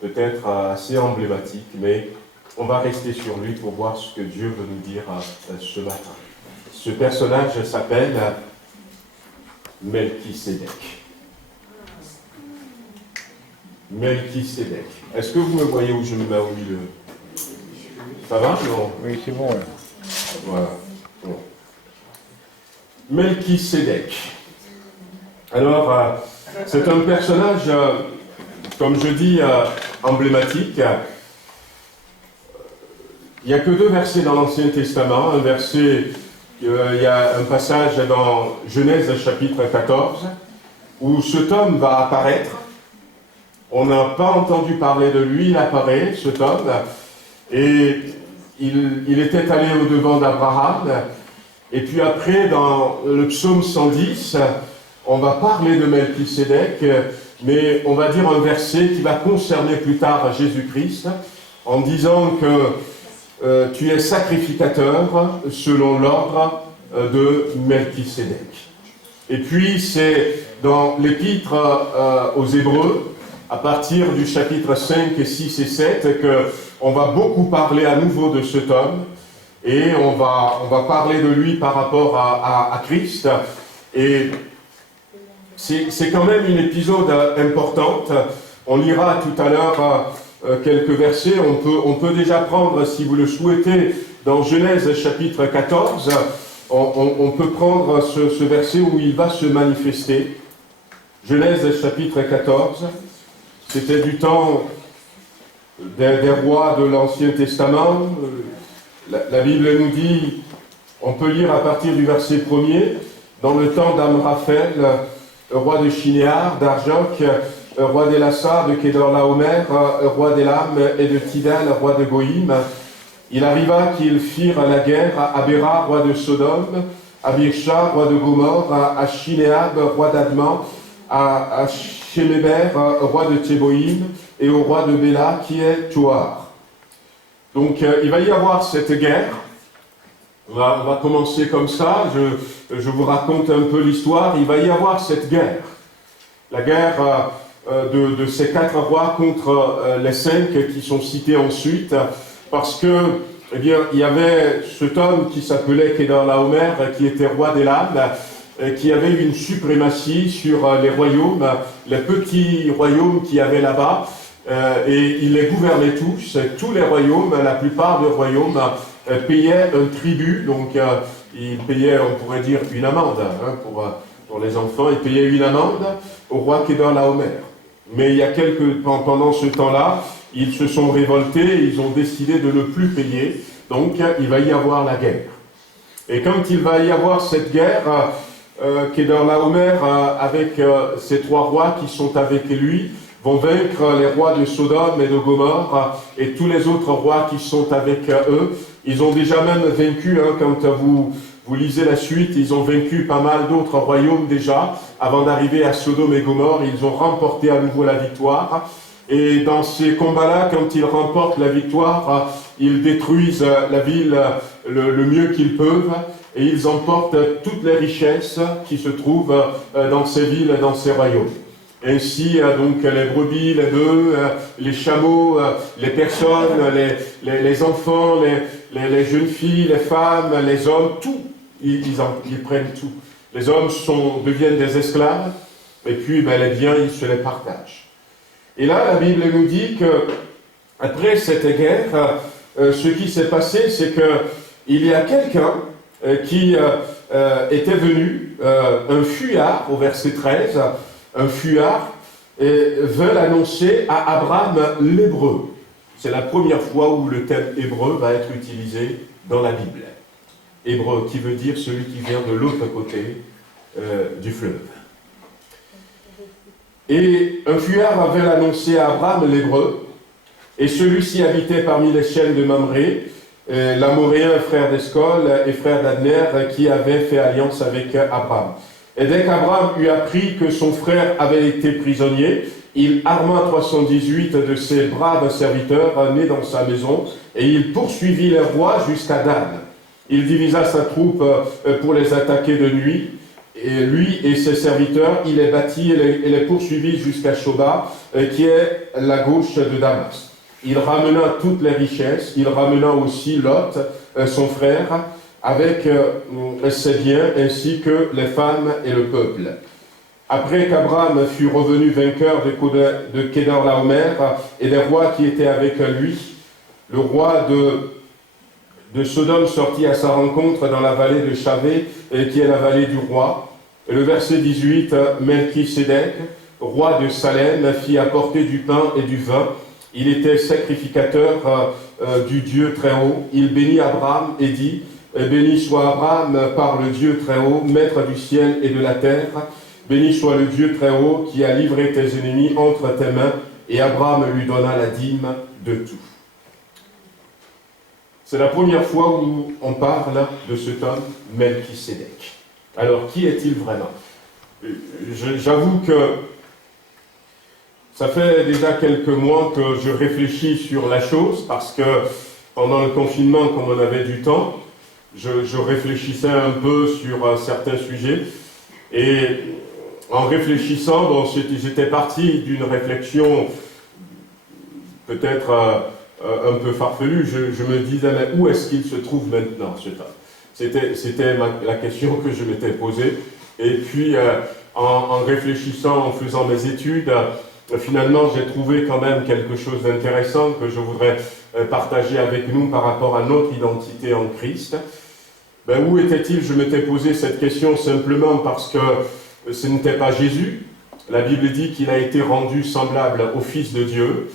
peut-être assez emblématique, mais on va rester sur lui pour voir ce que Dieu veut nous dire ce matin. Ce personnage s'appelle Melchisédek. Melchisédek. Est-ce que vous me voyez où je me mets au milieu? Ça va, non? Oui, c'est bon. Là. Voilà. Bon. Melchisédek. Alors, c'est un personnage, comme je dis, emblématique. Il n'y a que 2 versets dans l'Ancien Testament. Un verset, il y a un passage dans Genèse chapitre 14, où cet homme va apparaître. On n'a pas entendu parler de lui, il apparaît, cet homme, et il était allé au-devant d'Abraham. Et puis après, dans le psaume 110, on va parler de Melchisédek, mais on va dire un verset qui va concerner plus tard Jésus-Christ, en disant que tu es sacrificateur selon l'ordre de Melchisédek. Et puis c'est dans l'épître aux Hébreux, à partir du chapitre 5, 6 et 7, qu'on va beaucoup parler à nouveau de cet homme, et on va parler de lui par rapport à Christ. Et c'est quand même une épisode importante. On lira tout à l'heure quelques versets. On peut déjà prendre, si vous le souhaitez, dans Genèse chapitre 14, on peut prendre ce verset où il va se manifester. Genèse chapitre 14, c'était du temps des rois de l'Ancien Testament. La Bible nous dit, on peut lire à partir du verset 1er, dans le temps d'Amraphel, roi de Shinéar, d'Arjok, roi d'Elassa, de Kedorlaomer, roi d'Élam et de Tidal, roi de Goïm. Il arriva qu'ils firent la guerre à Béra, roi de Sodome, à Birsha, roi de Gomorre, à Shinéab, roi d'Adman, à Sheméber, roi de Théboïm, et au roi de Béla, qui est Toar. Donc il va y avoir cette guerre. On va commencer comme ça. Je vous raconte un peu l'histoire. Il va y avoir cette guerre. La guerre de ces 4 rois contre les 5 qui sont cités ensuite. Parce que, eh bien, il y avait cet homme qui s'appelait Kedorlaomer, qui était roi d'Élam, qui avait une suprématie sur les royaumes, les petits royaumes qu'il y avait là-bas. Et il les gouvernait tous les royaumes, la plupart des royaumes payaient un tribut, donc ils payaient, on pourrait dire, une amende pour les enfants, ils payaient une amende au roi Kedorlaomer. Mais il y a pendant ce temps-là, ils se sont révoltés, ils ont décidé de ne plus payer, donc il va y avoir la guerre. Et quand il va y avoir cette guerre, Kedorlaomer, avec ces 3 rois qui sont avec lui, vont vaincre les rois de Sodome et de Gomorre et tous les autres rois qui sont avec eux. Ils ont déjà même vaincu, quand vous lisez la suite, ils ont vaincu pas mal d'autres royaumes déjà. Avant d'arriver à Sodome et Gomorre, ils ont remporté à nouveau la victoire. Et dans ces combats-là, quand ils remportent la victoire, ils détruisent la ville le mieux qu'ils peuvent. Et ils emportent toutes les richesses qui se trouvent dans ces villes, dans ces royaumes. Ainsi, donc, les brebis, les bœufs, les chameaux, les personnes, les enfants, les jeunes filles, les femmes, les hommes, tout, ils prennent tout. Les hommes deviennent des esclaves, et puis les biens, ils se les partagent. Et là, la Bible nous dit que après cette guerre, ce qui s'est passé, c'est qu'il y a quelqu'un qui était venu, un fuyard, au verset 13, un fuyard, et veulent annoncer à Abraham l'hébreu. C'est la première fois où le terme hébreu va être utilisé dans la Bible. Hébreu, qui veut dire celui qui vient de l'autre côté du fleuve. Et un fuyard avait annoncé à Abraham l'Hébreu, et celui-ci habitait parmi les chaînes de Mamré, l'Amoréen, frère d'Escol et frère d'Adner, qui avait fait alliance avec Abraham. Et dès qu'Abraham eut appris que son frère avait été prisonnier, il arma 318 de ses braves serviteurs nés dans sa maison, et il poursuivit les rois jusqu'à Dan. Il divisa sa troupe pour les attaquer de nuit, et lui et ses serviteurs, il les battit et les poursuivit jusqu'à Shoba, qui est la gauche de Damas. Il ramena toutes les richesses, il ramena aussi Lot, son frère, avec ses biens, ainsi que les femmes et le peuple. Après qu'Abraham fut revenu vainqueur de Kedorlaomer et des rois qui étaient avec lui, le roi de Sodome sortit à sa rencontre dans la vallée de Chavé, qui est la vallée du roi. Et le verset 18, Melchisédek, roi de Salem, fit apporter du pain et du vin. Il était sacrificateur du Dieu très haut. Il bénit Abraham et dit, béni soit Abraham par le Dieu très haut, maître du ciel et de la terre. Béni soit le Dieu très haut qui a livré tes ennemis entre tes mains. Et Abraham lui donna la dîme de tout. C'est la première fois où on parle de cet homme, Melchisédek. Alors, qui est-il vraiment? J'avoue que ça fait déjà quelques mois que je réfléchis sur la chose, parce que pendant le confinement, comme on avait du temps, je réfléchissais un peu sur certains sujets. Et en réfléchissant, bon, j'étais parti d'une réflexion peut-être un peu farfelue. Je me disais, mais où est-ce qu'il se trouve maintenant, cet homme? C'était la question que je m'étais posée. Et puis, en réfléchissant, en faisant mes études, finalement, j'ai trouvé quand même quelque chose d'intéressant que je voudrais partager avec nous par rapport à notre identité en Christ. Ben, où était-il? Je m'étais posé cette question simplement parce que ce n'était pas Jésus. La Bible dit qu'il a été rendu semblable au Fils de Dieu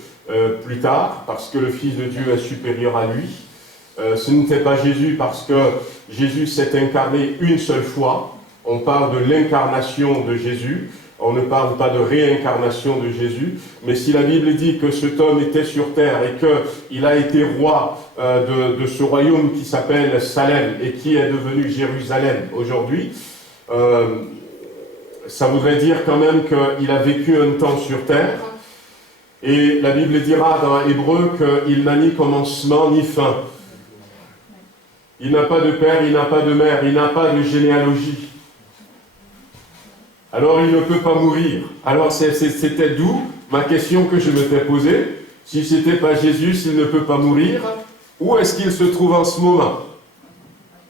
plus tard, parce que le Fils de Dieu est supérieur à lui. Ce n'était pas Jésus parce que Jésus s'est incarné une seule fois. On parle de l'incarnation de Jésus. On ne parle pas de réincarnation de Jésus, mais si la Bible dit que cet homme était sur terre et qu'il a été roi de ce royaume qui s'appelle Salem et qui est devenu Jérusalem aujourd'hui, ça voudrait dire quand même qu'il a vécu un temps sur terre. Et la Bible dira dans Hébreu qu'il n'a ni commencement ni fin. Il n'a pas de père, il n'a pas de mère, il n'a pas de généalogie. Alors il ne peut pas mourir. Alors c'était d'où ma question que je m'étais posée. Si ce n'était pas Jésus, s'il ne peut pas mourir, où est-ce qu'il se trouve en ce moment?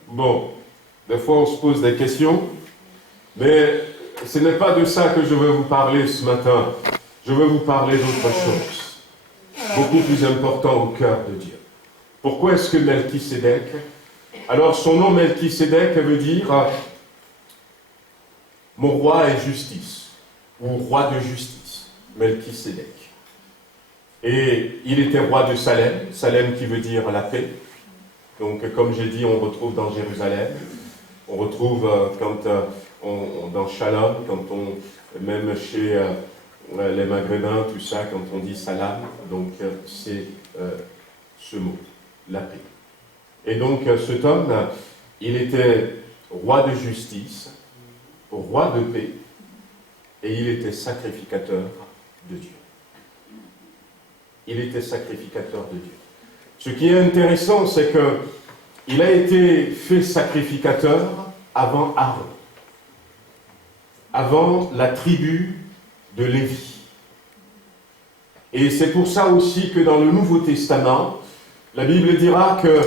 Bon, des fois on se pose des questions, mais ce n'est pas de ça que je veux vous parler ce matin. Je veux vous parler d'autre chose, beaucoup plus important au cœur de Dieu. Pourquoi est-ce que Melchisédek? Alors son nom Melchisédek veut dire mon roi est justice, ou roi de justice, Melchisédek. Et il était roi de Salem, Salem qui veut dire la paix. Donc comme j'ai dit, on retrouve dans Jérusalem, on retrouve dans Shalom, même chez les Maghrébins, tout ça, quand on dit salam, donc c'est ce mot, la paix. Et donc cet homme, il était roi de justice, roi de paix, et il était sacrificateur de Dieu. Il était sacrificateur de Dieu. Ce qui est intéressant, c'est qu'il a été fait sacrificateur avant Aaron, avant la tribu de Lévi. Et c'est pour ça aussi que dans le Nouveau Testament, la Bible dira que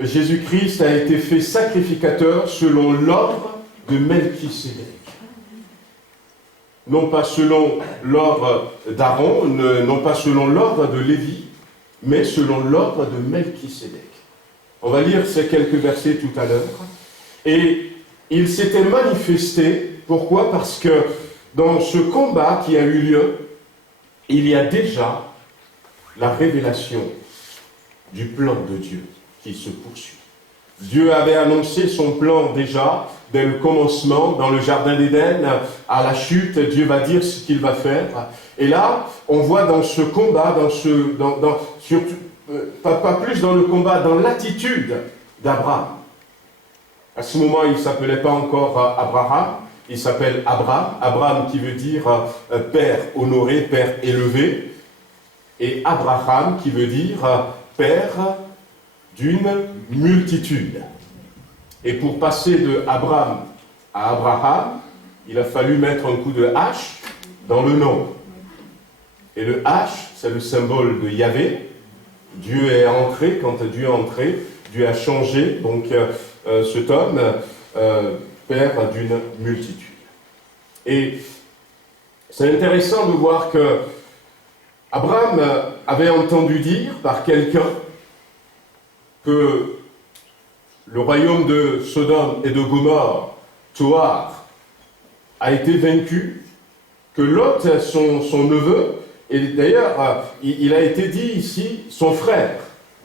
Jésus-Christ a été fait sacrificateur selon l'ordre de Melchisédek. Non pas selon l'ordre d'Aaron, non pas selon l'ordre de Lévi, mais selon l'ordre de Melchisédek. On va lire ces quelques versets tout à l'heure. Et il s'était manifesté, pourquoi? Parce que dans ce combat qui a eu lieu, il y a déjà la révélation du plan de Dieu qui se poursuit. Dieu avait annoncé son plan déjà, dès le commencement, dans le jardin d'Éden, à la chute, Dieu va dire ce qu'il va faire. Et là, on voit dans ce combat, pas plus dans le combat, dans l'attitude d'Abraham. À ce moment, il ne s'appelait pas encore Abraham, il s'appelle Abraham. Abraham qui veut dire père honoré, père élevé. Et Abraham qui veut dire père d'une multitude. Et pour passer de Abraham à Abraham, il a fallu mettre un coup de hache dans le nom. Et le H, c'est le symbole de Yahvé. Dieu est entré, quand Dieu est entré, Dieu a changé, donc cet homme, père d'une multitude. Et c'est intéressant de voir que Abraham avait entendu dire par quelqu'un que le royaume de Sodome et de Gomorrhe, Tsoar, a été vaincu, que Lot, son neveu, et d'ailleurs, il a été dit ici son frère,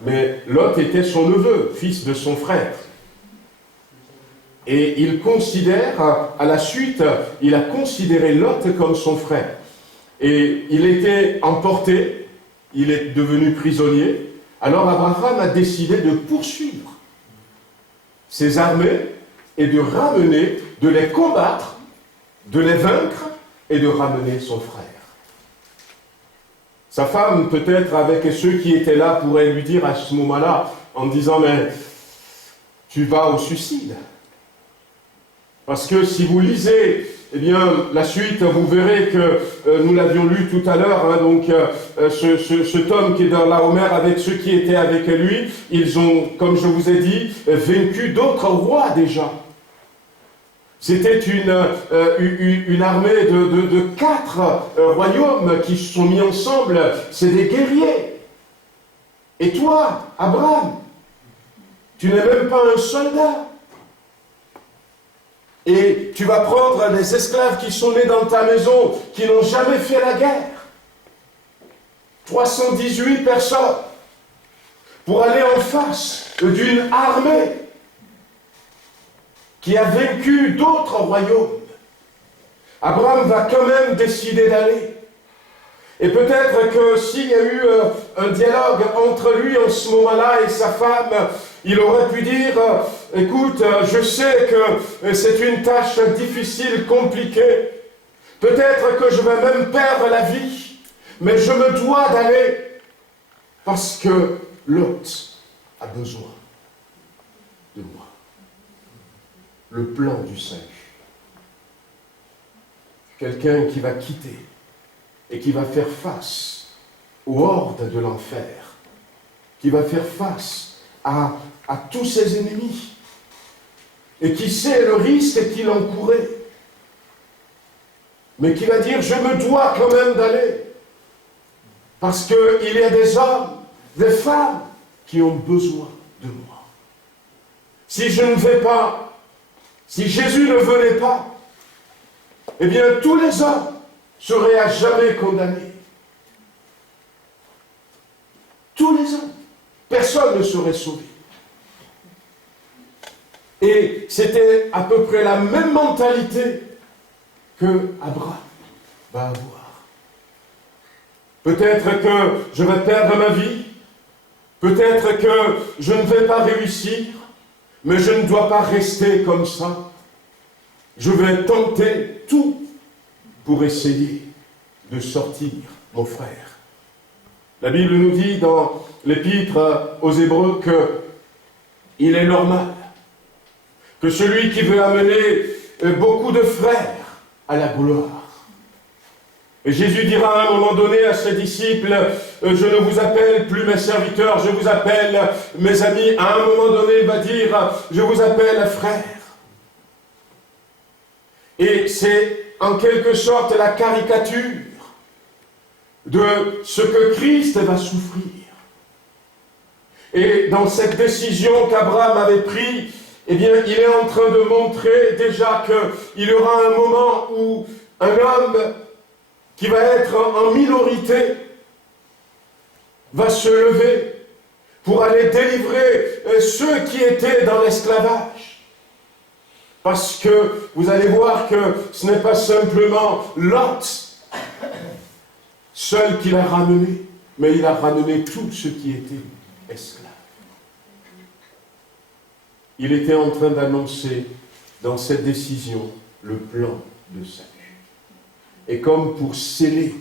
mais Lot était son neveu, fils de son frère. Et il considère, à la suite, il a considéré Lot comme son frère. Et il était emporté, il est devenu prisonnier. Alors Abraham a décidé de poursuivre ses armées et de ramener, de les combattre, de les vaincre et de ramener son frère. Sa femme, peut-être avec ceux qui étaient là, pourrait lui dire à ce moment-là, en disant, mais tu vas au suicide. Parce que si vous lisez, eh bien, la suite, vous verrez que nous l'avions lu tout à l'heure, hein, donc cet homme qui est dans la Homère avec ceux qui étaient avec lui, ils ont, comme je vous ai dit, vaincu d'autres rois déjà. C'était une armée de 4 royaumes qui se sont mis ensemble. C'est des guerriers. Et toi, Abraham, tu n'es même pas un soldat. Et tu vas prendre les esclaves qui sont nés dans ta maison, qui n'ont jamais fait la guerre. 318 personnes pour aller en face d'une armée qui a vaincu d'autres royaumes. Abraham va quand même décider d'aller. Et peut-être que s'il y a eu un dialogue entre lui en ce moment-là et sa femme, il aurait pu dire, écoute, je sais que c'est une tâche difficile, compliquée. Peut-être que je vais même perdre la vie, mais je me dois d'aller parce que Lot a besoin de moi. Le plan du salut. Quelqu'un qui va quitter et qui va faire face aux hordes de l'enfer, qui va faire face à tous ses ennemis, et qui sait le risque qu'il encourait, mais qui va dire, je me dois quand même d'aller, parce qu'il y a des hommes, des femmes, qui ont besoin de moi. Si je ne vais pas, si Jésus ne venait pas, eh bien tous les hommes seraient à jamais condamnés. Tous les hommes. Personne ne serait sauvé. Et c'était à peu près la même mentalité que Abraham va avoir. Peut-être que je vais perdre ma vie, peut-être que je ne vais pas réussir, mais je ne dois pas rester comme ça. Je vais tenter tout pour essayer de sortir mon frère. La Bible nous dit dans l'Épître aux Hébreux qu'il est normal que celui qui veut amener beaucoup de frères à la gloire. Et Jésus dira à un moment donné à ses disciples, je ne vous appelle plus mes serviteurs, je vous appelle mes amis. À un moment donné, il va dire, je vous appelle frères. Et c'est en quelque sorte la caricature de ce que Christ va souffrir. Et dans cette décision qu'Abraham avait prise, eh bien, il est en train de montrer déjà qu'il y aura un moment où un homme qui va être en minorité va se lever, pour aller délivrer ceux qui étaient dans l'esclavage. Parce que vous allez voir que ce n'est pas simplement Lot seul qui l'a ramené, mais il a ramené tous ceux qui étaient esclaves. Il était en train d'annoncer dans cette décision le plan de salut. Et comme pour sceller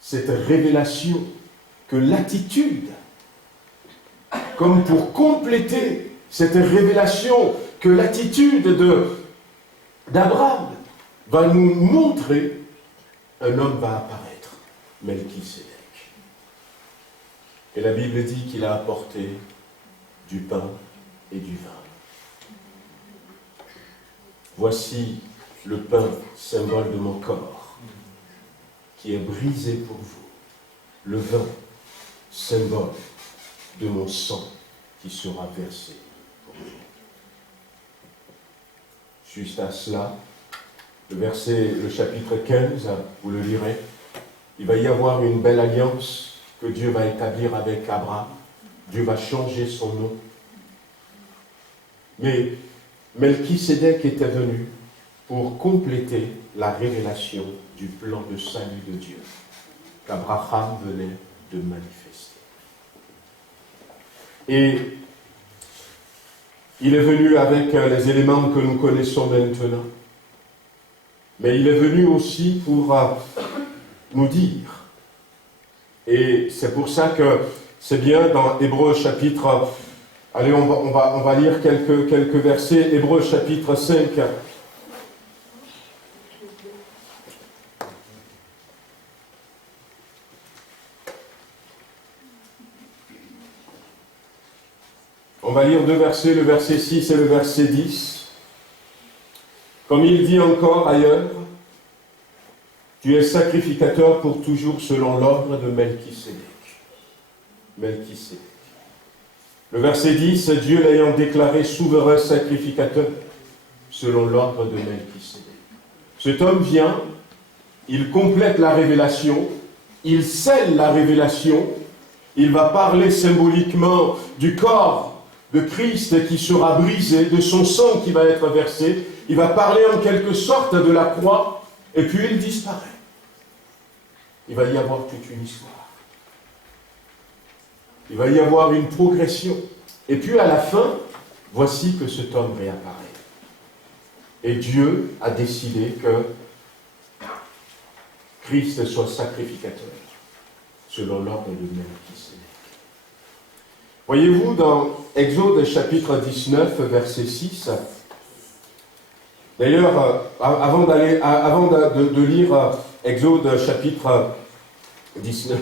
cette révélation que l'attitude, comme pour compléter cette révélation que l'attitude d'Abraham va nous montrer, un homme va apparaître, Melchisédek. Et la Bible dit qu'il a apporté du pain et du vin. Voici le pain, symbole de mon corps, qui est brisé pour vous. Le vin, symbole de mon sang, qui sera versé pour vous. Juste à cela, le chapitre 15, vous le lirez, il va y avoir une belle alliance que Dieu va établir avec Abraham. Dieu va changer son nom. Mais Melchisédek était venu pour compléter la révélation du plan de salut de Dieu qu'Abraham venait de manifester. Et il est venu avec les éléments que nous connaissons maintenant. Mais il est venu aussi pour nous dire. Et c'est pour ça que c'est bien dans Hébreux chapitre... Allez, on va lire quelques versets. Hébreux chapitre 5. On va lire deux versets, le verset 6 et le verset 10. Comme il dit encore ailleurs, tu es sacrificateur pour toujours selon l'ordre de Melchisédek. Melchisédek. Le verset 10, Dieu l'ayant déclaré souverain sacrificateur selon l'ordre de Melchisédek. Cet homme vient, il complète la révélation, il scelle la révélation, il va parler symboliquement du corps de Christ qui sera brisé, de son sang qui va être versé, il va parler en quelque sorte de la croix, et puis il disparaît. Il va y avoir toute une histoire. Il va y avoir une progression. Et puis à la fin, voici que cet homme réapparaît. Et Dieu a décidé que Christ soit sacrificateur, selon l'ordre de Melchisédek. Voyez-vous, dans Exode chapitre 19, verset 6, d'ailleurs, avant de lire Exode chapitre 19,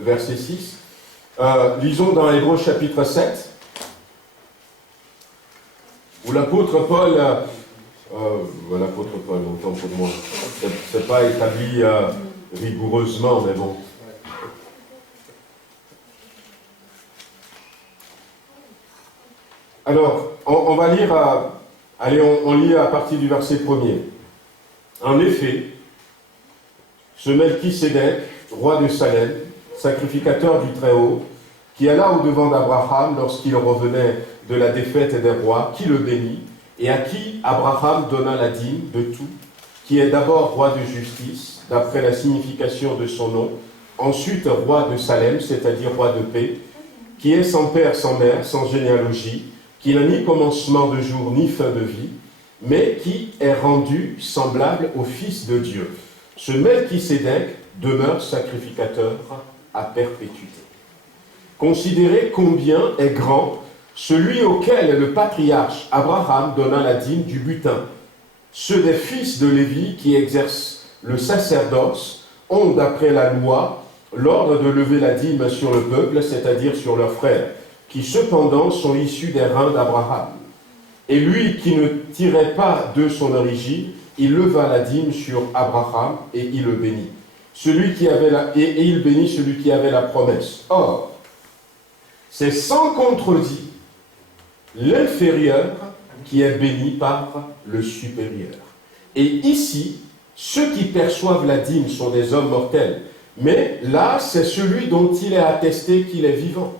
verset 6, lisons dans Hébreux chapitre 7, où l'apôtre Paul, autant pour moi, c'est pas établi rigoureusement, mais bon. Alors, on va lire, on lit à partir du verset 1er. En effet, ce Melchisédek, roi de Salem, sacrificateur du Très-Haut, qui alla au-devant d'Abraham lorsqu'il revenait de la défaite des rois, qui le bénit, et à qui Abraham donna la dîme de tout, qui est d'abord roi de justice, d'après la signification de son nom, ensuite roi de Salem, c'est-à-dire roi de paix, qui est sans père, sans mère, sans généalogie, qui n'a ni commencement de jour, ni fin de vie, mais qui est rendu semblable au Fils de Dieu. Ce Melchisédek demeure sacrificateur à perpétuité. Considérez combien est grand celui auquel le patriarche Abraham donna la dîme du butin. Ceux des fils de Lévi qui exercent le sacerdoce ont, d'après la loi, l'ordre de lever la dîme sur le peuple, c'est-à-dire sur leurs frères, qui cependant sont issus des reins d'Abraham. Et lui qui ne tirait pas de son origine, il leva la dîme sur Abraham et il le bénit. Et il bénit celui qui avait la promesse. Or, c'est sans contredit l'inférieur qui est béni par le supérieur. Et ici, ceux qui perçoivent la dîme sont des hommes mortels, mais là, c'est celui dont il est attesté qu'il est vivant.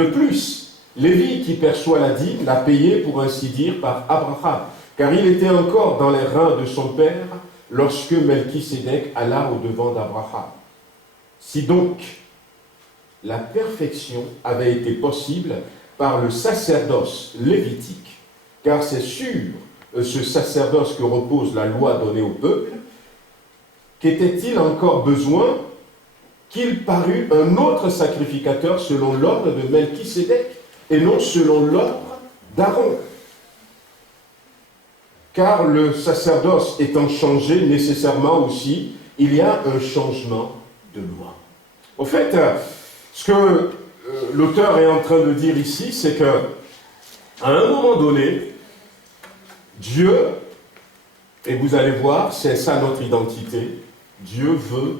De plus, Lévi qui perçoit la dîme l'a payé pour ainsi dire par Abraham, car il était encore dans les reins de son père lorsque Melchisédek alla au-devant d'Abraham. Si donc la perfection avait été possible par le sacerdoce lévitique, car c'est sur ce sacerdoce que repose la loi donnée au peuple, qu'était-il encore besoin qu'il parût un autre sacrificateur selon l'ordre de Melchisédek et non selon l'ordre d'Aaron? Car le sacerdoce étant changé nécessairement aussi, il y a un changement de loi. Au fait, ce que l'auteur est en train de dire ici, c'est que à un moment donné, Dieu, et vous allez voir, c'est ça notre identité, Dieu veut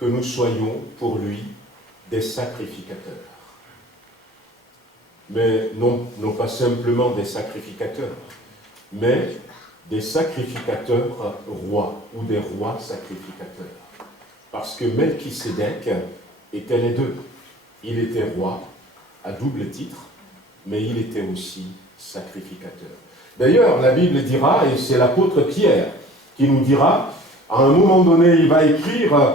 que nous soyons pour lui des sacrificateurs. Mais non pas simplement des sacrificateurs, mais des sacrificateurs rois ou des rois sacrificateurs. Parce que Melchisédek était les deux. Il était roi à double titre, mais il était aussi sacrificateur. D'ailleurs, la Bible dira, et c'est l'apôtre Pierre qui nous dira, à un moment donné, il va écrire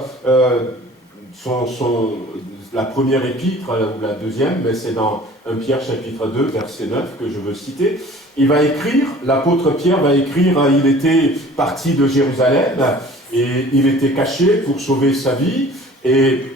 la première épître, ou la deuxième, mais c'est dans 1 Pierre chapitre 2, verset 9, que je veux citer. Il va écrire, l'apôtre Pierre va écrire, il était parti de Jérusalem, et il était caché pour sauver sa vie, et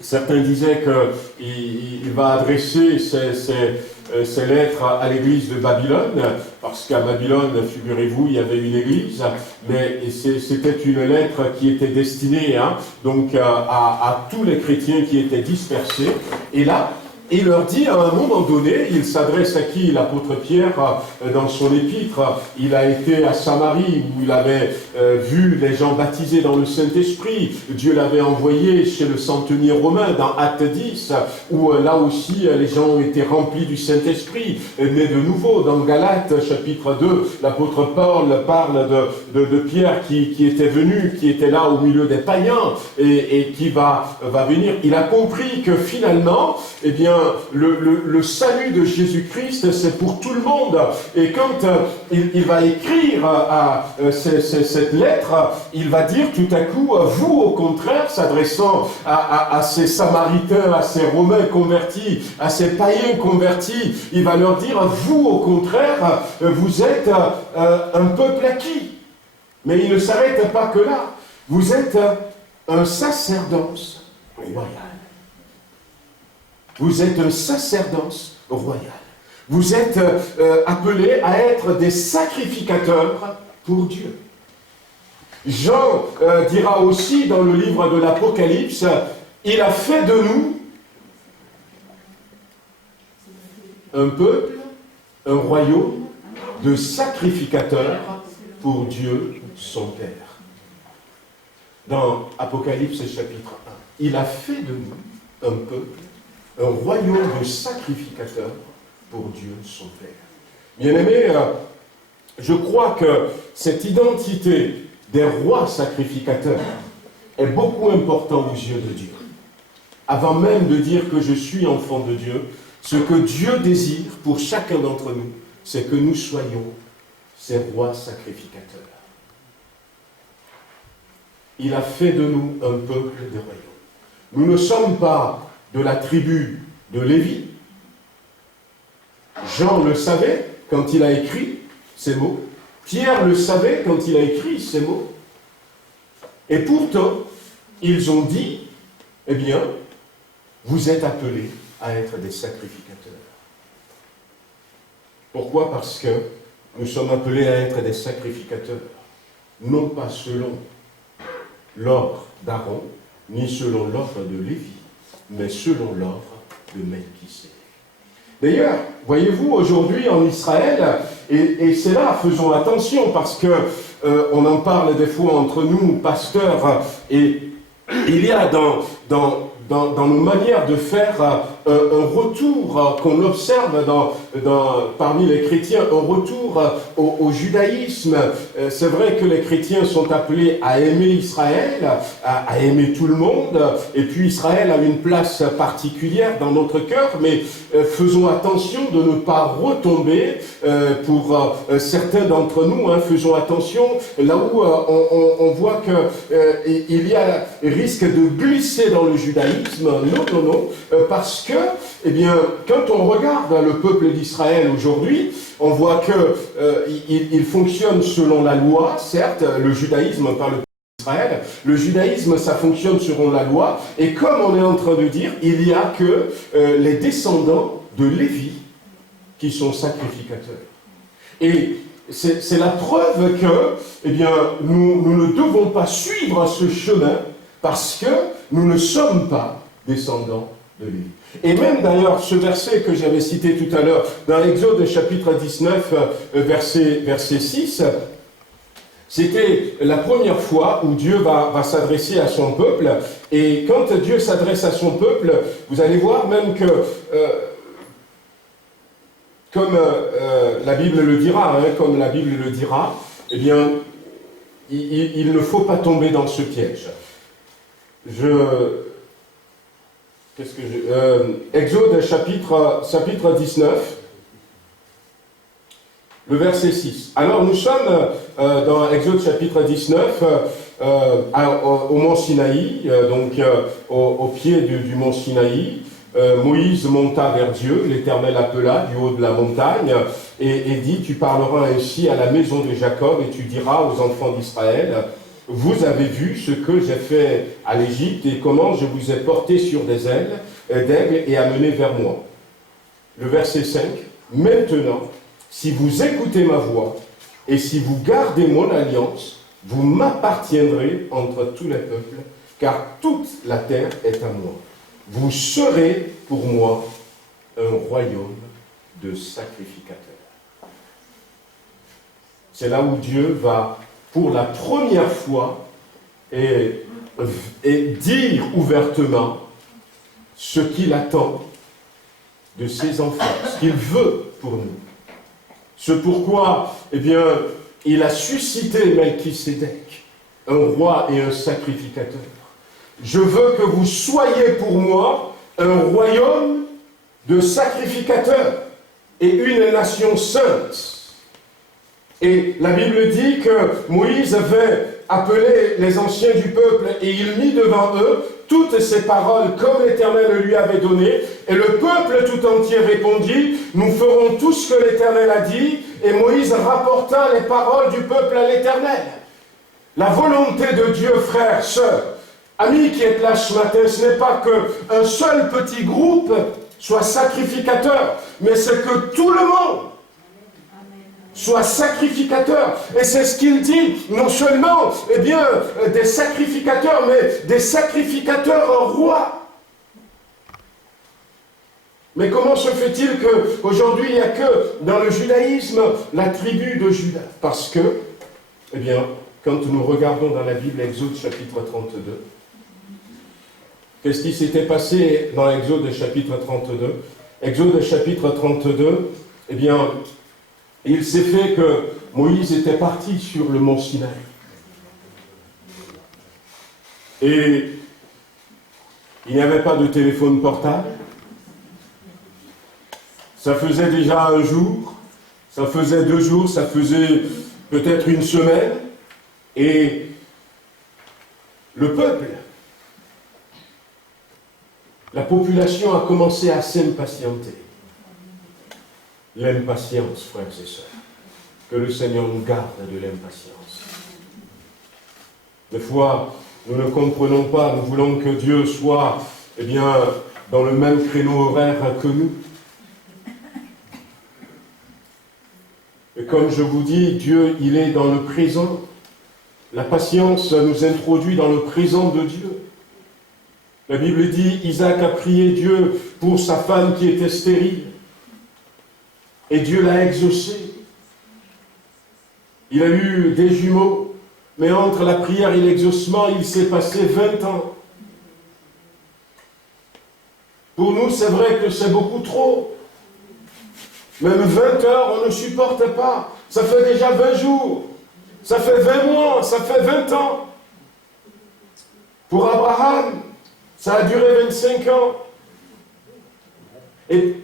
certains disaient qu'il va adresser ces lettres à l'église de Babylone, parce qu'à Babylone, figurez-vous, il y avait une église, mais c'était une lettre qui était destinée donc à tous les chrétiens qui étaient dispersés. Et là, il leur dit, à un moment donné, il s'adresse à qui, l'apôtre Pierre, dans son épître, il a été à Samarie, où il avait vu les gens baptisés dans le Saint-Esprit. Dieu l'avait envoyé chez le centenier romain, dans Acte 10, où là aussi, les gens ont été remplis du Saint-Esprit, nés de nouveau. Dans Galates, chapitre 2, l'apôtre Paul parle de Pierre qui était venu, qui était là au milieu des païens, et qui va venir. Il a compris que finalement, eh bien, le salut de Jésus-Christ, c'est pour tout le monde. Et quand il va écrire cette lettre, il va dire tout à coup, vous au contraire, s'adressant à ces Samaritains, à ces Romains convertis, à ces païens convertis, il va leur dire, vous au contraire, vous êtes un peuple acquis. Mais il ne s'arrête pas que là. Vous êtes un sacerdoce royal. Vous êtes un sacerdoce royal. Vous êtes appelés à être des sacrificateurs pour Dieu. Jean dira aussi dans le livre de l'Apocalypse, il a fait de nous un peuple, un royaume de sacrificateurs pour Dieu, son Père. Dans Apocalypse chapitre 1, il a fait de nous un peuple, un royaume de sacrificateurs pour Dieu, son Père. Bien-aimés, je crois que cette identité des rois sacrificateurs est beaucoup importante aux yeux de Dieu. Avant même de dire que je suis enfant de Dieu, ce que Dieu désire pour chacun d'entre nous, c'est que nous soyons ces rois sacrificateurs. Il a fait de nous un peuple de royaume. Nous ne sommes pas de la tribu de Lévi. Jean le savait quand il a écrit ces mots. Pierre le savait quand il a écrit ces mots. Et pourtant, ils ont dit, eh bien, vous êtes appelés à être des sacrificateurs. Pourquoi? Parce que nous sommes appelés à être des sacrificateurs, non pas selon l'ordre d'Aaron, ni selon l'ordre de Lévi, mais selon l'ordre de Melchisédek. D'ailleurs, voyez-vous, aujourd'hui en Israël, et c'est là, faisons attention, parce que on en parle des fois entre nous, pasteurs, et il y a dans nos manières de faire un retour qu'on observe parmi les chrétiens, un retour au judaïsme. C'est vrai que les chrétiens sont appelés à aimer Israël, à aimer tout le monde, et puis Israël a une place particulière dans notre cœur, mais faisons attention de ne pas retomber, pour certains d'entre nous, faisons attention là où on voit qu'il y a risque de glisser dans le judaïsme. Non, parce que, eh bien, quand on regarde le peuple d'Israël aujourd'hui, on voit qu'il fonctionne selon la loi, certes, le judaïsme par le Israël, le judaïsme, ça fonctionne selon la loi, et comme on est en train de dire, il n'y a que les descendants de Lévi qui sont sacrificateurs. Et c'est la preuve que, eh bien, nous ne devons pas suivre ce chemin parce que nous ne sommes pas descendants de Lévi. Et même d'ailleurs, ce verset que j'avais cité tout à l'heure, dans Exode chapitre 19, verset 6, c'était la première fois où Dieu va s'adresser à son peuple. Et quand Dieu s'adresse à son peuple, vous allez voir même que, comme la Bible le dira, eh bien, il ne faut pas tomber dans ce piège. Exode chapitre 19, le verset 6. Alors nous sommes dans Exode chapitre 19, au mont Sinaï, au pied du mont Sinaï. Moïse monta vers Dieu, l'Éternel appela du haut de la montagne et dit, tu parleras ainsi à la maison de Jacob et tu diras aux enfants d'Israël, vous avez vu ce que j'ai fait à l'Égypte et comment je vous ai porté sur des ailes d'aigle et amené vers moi. Le verset 5, maintenant, si vous écoutez ma voix et si vous gardez mon alliance, vous m'appartiendrez entre tous les peuples, car toute la terre est à moi. Vous serez pour moi un royaume de sacrificateurs. C'est là où Dieu va, pour la première fois, et dire ouvertement ce qu'il attend de ses enfants, ce qu'il veut pour nous. Ce pourquoi, eh bien, il a suscité Melchisédek, un roi et un sacrificateur. Je veux que vous soyez pour moi un royaume de sacrificateurs et une nation sainte. Et la Bible dit que Moïse avait appelé les anciens du peuple et il mit devant eux toutes ces paroles comme l'Éternel lui avait donné. Et le peuple tout entier répondit, nous ferons tout ce que l'Éternel a dit. Et Moïse rapporta les paroles du peuple à l'Éternel. La volonté de Dieu, frères, sœurs, amis qui êtes là ce matin, ce n'est pas qu'un seul petit groupe soit sacrificateur, mais c'est que tout le monde soit sacrificateur. Et c'est ce qu'il dit, non seulement des sacrificateurs, mais des sacrificateurs rois. Mais comment se fait-il qu'aujourd'hui, il n'y a que dans le judaïsme la tribu de Juda? Parce que, quand nous regardons dans la Bible, Exode chapitre 32, qu'est-ce qui s'était passé dans Exode chapitre 32? Exode chapitre 32, il s'est fait que Moïse était parti sur le mont Sinaï. Et il n'y avait pas de téléphone portable. Ça faisait déjà un jour, ça faisait 2 jours, ça faisait peut-être une semaine. Et le peuple, la population a commencé à s'impatienter. L'impatience, frères et sœurs. Que le Seigneur nous garde de l'impatience. Des fois, nous ne comprenons pas, nous voulons que Dieu soit, dans le même créneau horaire que nous. Et comme je vous dis, Dieu, il est dans le présent. La patience nous introduit dans le présent de Dieu. La Bible dit, Isaac a prié Dieu pour sa femme qui était stérile. Et Dieu l'a exaucé. Il a eu des jumeaux, mais entre la prière et l'exaucement, il s'est passé 20 ans. Pour nous, c'est vrai que c'est beaucoup trop. Même 20 heures, on ne supporte pas. Ça fait déjà 20 jours. Ça fait 20 mois. Ça fait 20 ans. Pour Abraham, ça a duré 25 ans. Et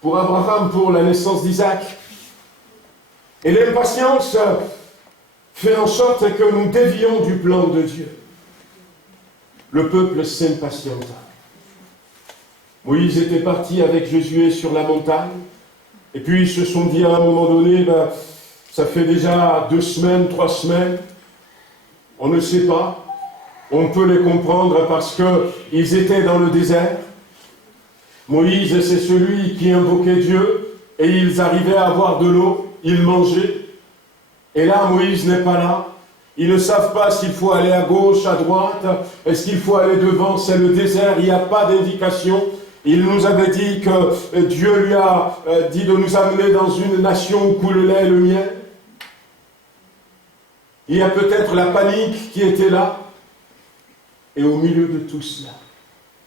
pour Abraham, pour la naissance d'Isaac. Et l'impatience fait en sorte que nous dévions du plan de Dieu. Le peuple s'impatienta. Moïse était parti avec Josué sur la montagne. Et puis ils se sont dit à un moment donné, ça fait déjà 2 semaines, 3 semaines. On ne sait pas. On peut les comprendre parce qu'ils étaient dans le désert. Moïse, c'est celui qui invoquait Dieu et ils arrivaient à avoir de l'eau, ils mangeaient. Et là, Moïse n'est pas là. Ils ne savent pas s'il faut aller à gauche, à droite, est-ce qu'il faut aller devant, c'est le désert, il n'y a pas d'indication. Il nous avait dit que Dieu lui a dit de nous amener dans une nation où coule le lait et le miel. Il y a peut-être la panique qui était là. Et au milieu de tout cela,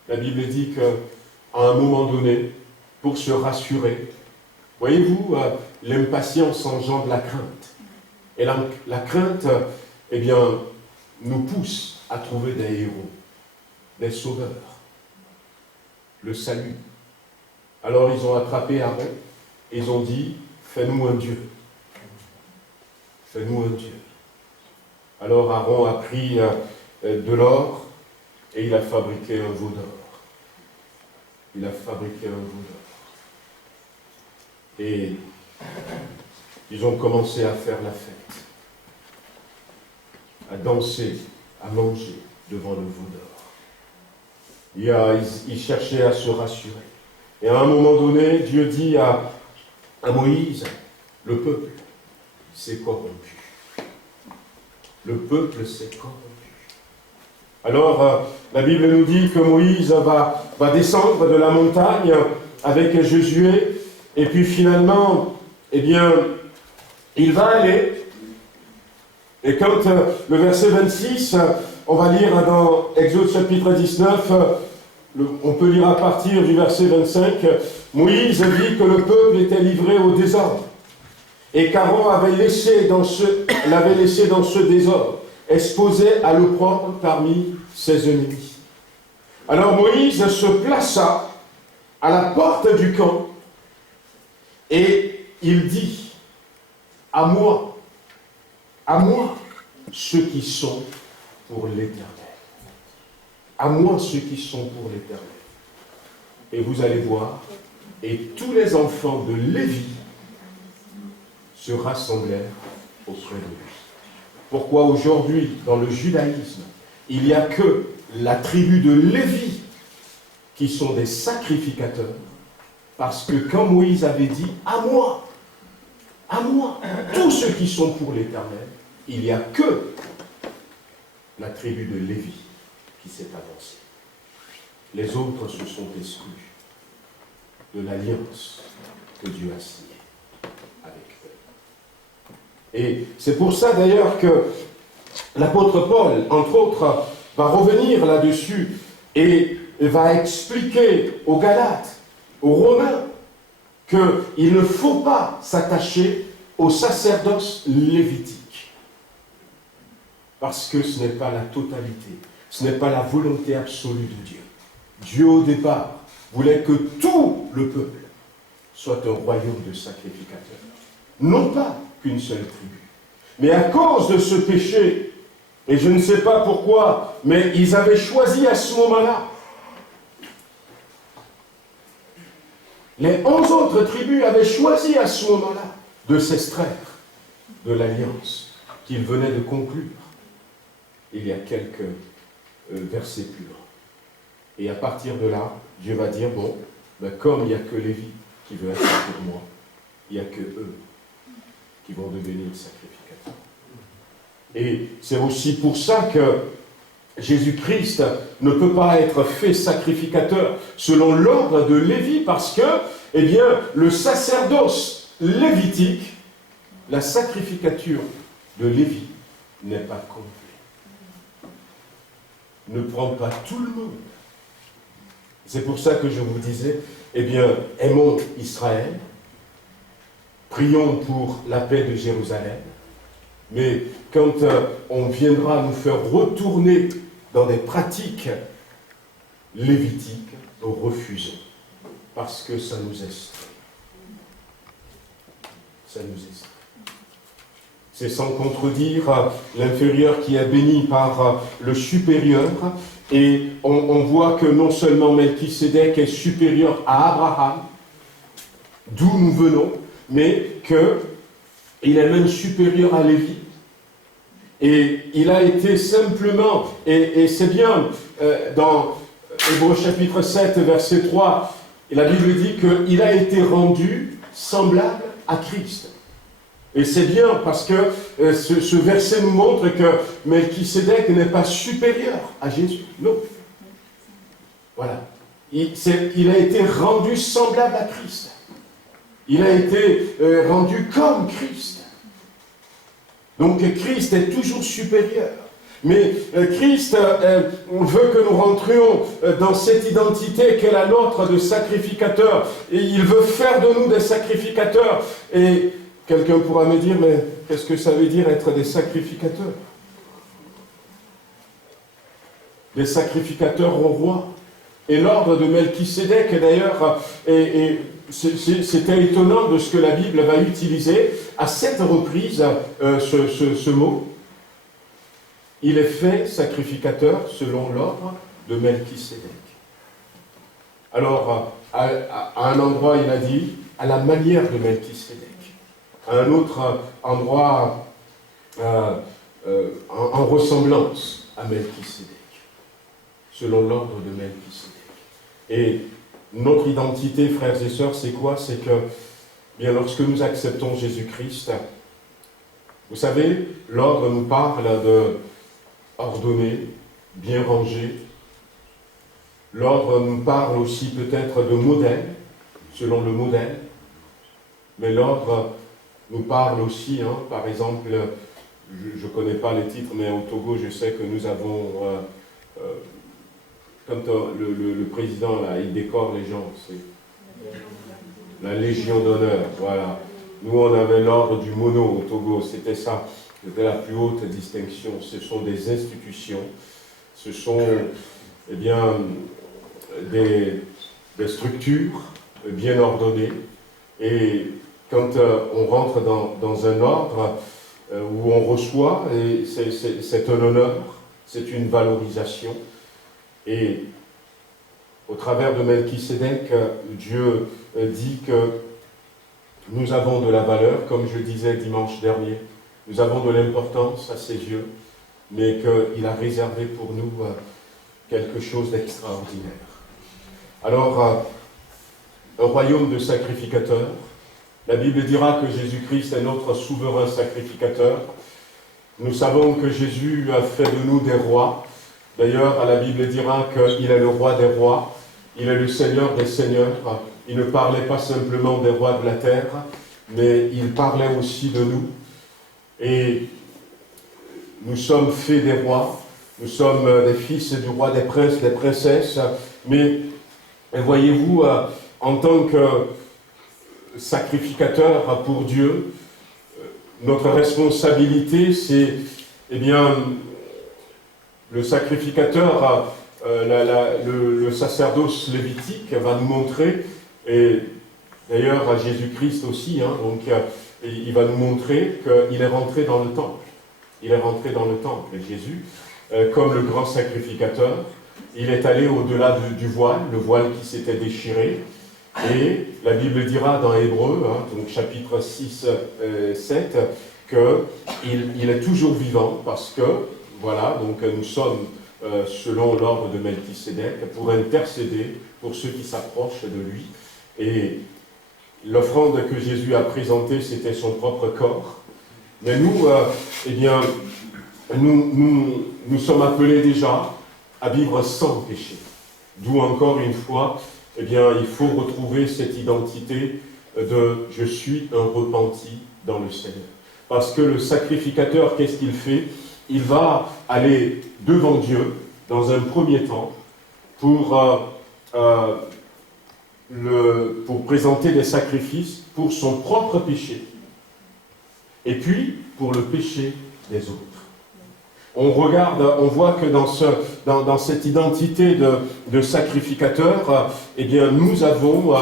la Bible dit qu'à un moment donné, pour se rassurer, voyez-vous, l'impatience engendre la crainte. Et la crainte, eh bien, nous pousse à trouver des héros, des sauveurs, le salut. Alors ils ont attrapé Aaron et ils ont dit, fais-nous un Dieu. Fais-nous un Dieu. Alors Aaron a pris de l'or et il a fabriqué un veau d'or. Il a fabriqué un veau d'or. Et ils ont commencé à faire la fête, à danser, à manger devant le veau d'or. Ils cherchaient à se rassurer. Et à un moment donné, Dieu dit à Moïse, le peuple s'est corrompu. Le peuple s'est corrompu. Alors, la Bible nous dit que Moïse va descendre de la montagne avec Josué, et puis finalement, eh bien, il va aller. Et quand le verset 26, on va lire dans Exode chapitre 19, on peut lire à partir du verset 25, Moïse dit que le peuple était livré au désordre. Et qu'Aaron l'avait laissé dans ce désordre, exposé à l'opprobre parmi ses ennemis. Alors Moïse se plaça à la porte du camp et il dit, à moi, ceux qui sont pour l'Éternel. À moi, ceux qui sont pour l'Éternel. Et vous allez voir, et tous les enfants de Lévi se rassemblèrent auprès de lui. Pourquoi aujourd'hui, dans le judaïsme, il n'y a que la tribu de Lévi qui sont des sacrificateurs? Parce que quand Moïse avait dit « à moi, tous ceux qui sont pour l'Éternel », il n'y a que la tribu de Lévi qui s'est avancée. Les autres se sont exclus de l'alliance que Dieu a signée avec eux. Et c'est pour ça d'ailleurs que l'apôtre Paul, entre autres, va revenir là-dessus et va expliquer aux Galates, aux Romains, qu'il ne faut pas s'attacher au sacerdoce lévitique. Parce que ce n'est pas la totalité, ce n'est pas la volonté absolue de Dieu. Dieu, au départ, voulait que tout le peuple soit un royaume de sacrificateurs. Non pas qu'une seule tribu. Mais à cause de ce péché, et je ne sais pas pourquoi, mais ils avaient choisi à ce moment-là, les 11 autres tribus avaient choisi à ce moment-là de s'extraire de l'alliance qu'ils venaient de conclure. Il y a quelques versets plus loin. Et à partir de là, Dieu va dire, bon, ben comme il n'y a que Lévi qui veut être pour moi, il n'y a que eux qui vont devenir sacrificateurs. Et c'est aussi pour ça que Jésus-Christ ne peut pas être fait sacrificateur selon l'ordre de Lévi, parce que, eh bien, le sacerdoce lévitique, la sacrificature de Lévi n'est pas complète. Ne prend pas tout le monde. C'est pour ça que je vous disais, eh bien, aimons Israël, prions pour la paix de Jérusalem, mais quand on viendra nous faire retourner dans des pratiques lévitiques, nous refusons, parce que ça nous estime. Ça nous estime. C'est sans contredire l'inférieur qui est béni par le supérieur, et on voit que non seulement Melchisédek est supérieur à Abraham, d'où nous venons, mais qu'il est même supérieur à Lévi. Et il a été simplement, et c'est bien, dans Hébreux chapitre 7, verset 3, et la Bible dit qu'il a été rendu semblable à Christ. Et c'est bien parce que ce verset nous montre que Melchisédek n'est pas supérieur à Jésus. Non. Voilà. Il a été rendu semblable à Christ. Il a été rendu comme Christ. Donc Christ est toujours supérieur. Mais Christ veut que nous rentrions dans cette identité qu'est la nôtre de sacrificateur. Et il veut faire de nous des sacrificateurs. Et quelqu'un pourra me dire, mais qu'est-ce que ça veut dire être des sacrificateurs? Des sacrificateurs au roi. Et l'ordre de Melchisédek, d'ailleurs, c'était étonnant de ce que la Bible va utiliser à 7 reprises ce mot. Il est fait sacrificateur selon l'ordre de Melchisédek. Alors, à un endroit, il a dit, à la manière de Melchisédek. À un autre endroit, en ressemblance à Melchisédek, selon l'ordre de Melchisédek. Et notre identité, frères et sœurs, c'est quoi? C'est que, bien, lorsque nous acceptons Jésus-Christ, vous savez, l'ordre nous parle de ordonné, bien rangé. L'ordre nous parle aussi peut-être de modèle, selon le modèle. Mais l'ordre nous parle aussi, par exemple, je ne connais pas les titres, mais au Togo, je sais que nous avons, quand le président, là, il décore les gens, c'est la Légion d'honneur, voilà. Nous, on avait l'ordre du mono au Togo, c'était ça. C'était la plus haute distinction. Ce sont des institutions, ce sont eh bien, des structures bien ordonnées. Et quand on rentre dans un ordre où on reçoit, et c'est un honneur, c'est une valorisation. Et au travers de Melchisédek, Dieu dit que nous avons de la valeur, comme je disais dimanche dernier. Nous avons de l'importance à ses yeux, mais qu'il a réservé pour nous quelque chose d'extraordinaire. Alors, un royaume de sacrificateurs. La Bible dira que Jésus-Christ est notre souverain sacrificateur. Nous savons que Jésus a fait de nous des rois. D'ailleurs, la Bible dira qu'il est le roi des rois, il est le Seigneur des seigneurs. Il ne parlait pas simplement des rois de la terre, mais il parlait aussi de nous. Et nous sommes faits des rois, nous sommes des fils du roi, des princes, des princesses, mais voyez-vous, en tant que sacrificateur pour Dieu, notre responsabilité, c'est, eh bien, le sacrificateur, le sacerdoce lévitique va nous montrer, et d'ailleurs à Jésus-Christ aussi, donc il va nous montrer qu'il est rentré dans le temple. Il est rentré dans le temple. Et Jésus, comme le grand sacrificateur, il est allé au-delà du voile, le voile qui s'était déchiré. Et la Bible dira dans Hébreux, donc chapitre 6, 7, qu'il est toujours vivant parce que, voilà, donc nous sommes selon l'ordre de Melchisédek pour intercéder pour ceux qui s'approchent de lui. Et l'offrande que Jésus a présentée, c'était son propre corps. Mais nous, eh bien, nous sommes appelés déjà à vivre sans péché. D'où encore une fois, eh bien, il faut retrouver cette identité de « je suis un repenti dans le Seigneur ». Parce que le sacrificateur, qu'est-ce qu'il fait? Il va aller devant Dieu dans un premier temps pour pour présenter des sacrifices pour son propre péché, et puis pour le péché des autres. On regarde, on voit que dans cette identité de sacrificateur, eh bien, nous avons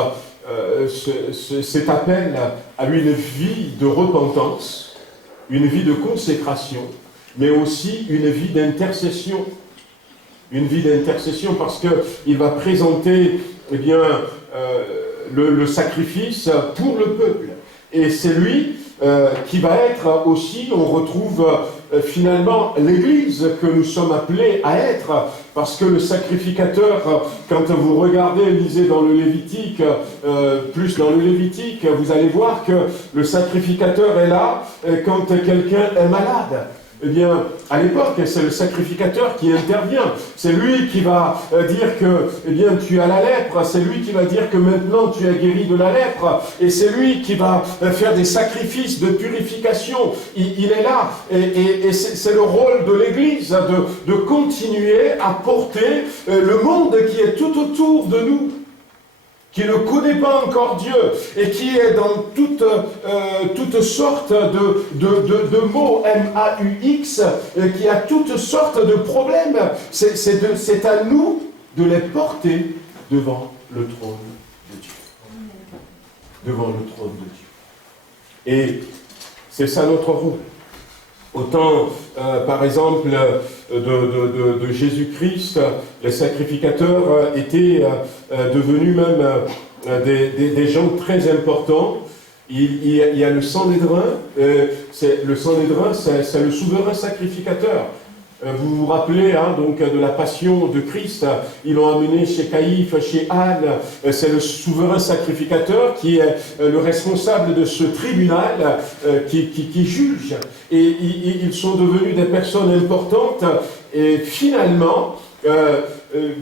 cet appel à une vie de repentance, une vie de consécration, mais aussi une vie d'intercession. Une vie d'intercession parce qu'il va présenter eh bien, le sacrifice pour le peuple. Et c'est lui qui va être aussi, on retrouve finalement l'Église que nous sommes appelés à être, parce que le sacrificateur, quand vous regardez, lisez dans le Lévitique, plus dans le Lévitique, vous allez voir que le sacrificateur est là quand quelqu'un est malade. Eh bien, à l'époque, c'est le sacrificateur qui intervient. C'est lui qui va dire que, eh bien, tu as la lèpre. C'est lui qui va dire que maintenant tu es guéri de la lèpre. Et c'est lui qui va faire des sacrifices de purification. Il est là. Et c'est le rôle de l'Église de continuer à porter le monde qui est tout autour de nous, qui ne connaît pas encore Dieu et qui est dans toutes sortes de mots, M-A-U-X, qui a toutes sortes de problèmes. C'est à nous de les porter devant le trône de Dieu. Devant le trône de Dieu. Et c'est ça notre rôle. Autant, par exemple, de Jésus-Christ, les sacrificateurs étaient devenus même des gens très importants. Il y a le Sanhédrin, le Sanhédrin, c'est le souverain sacrificateur. Vous vous rappelez donc de la passion de Christ, ils l'ont amené chez Caïphe, chez Anne, c'est le souverain sacrificateur qui est le responsable de ce tribunal qui juge. Et ils sont devenus des personnes importantes et finalement,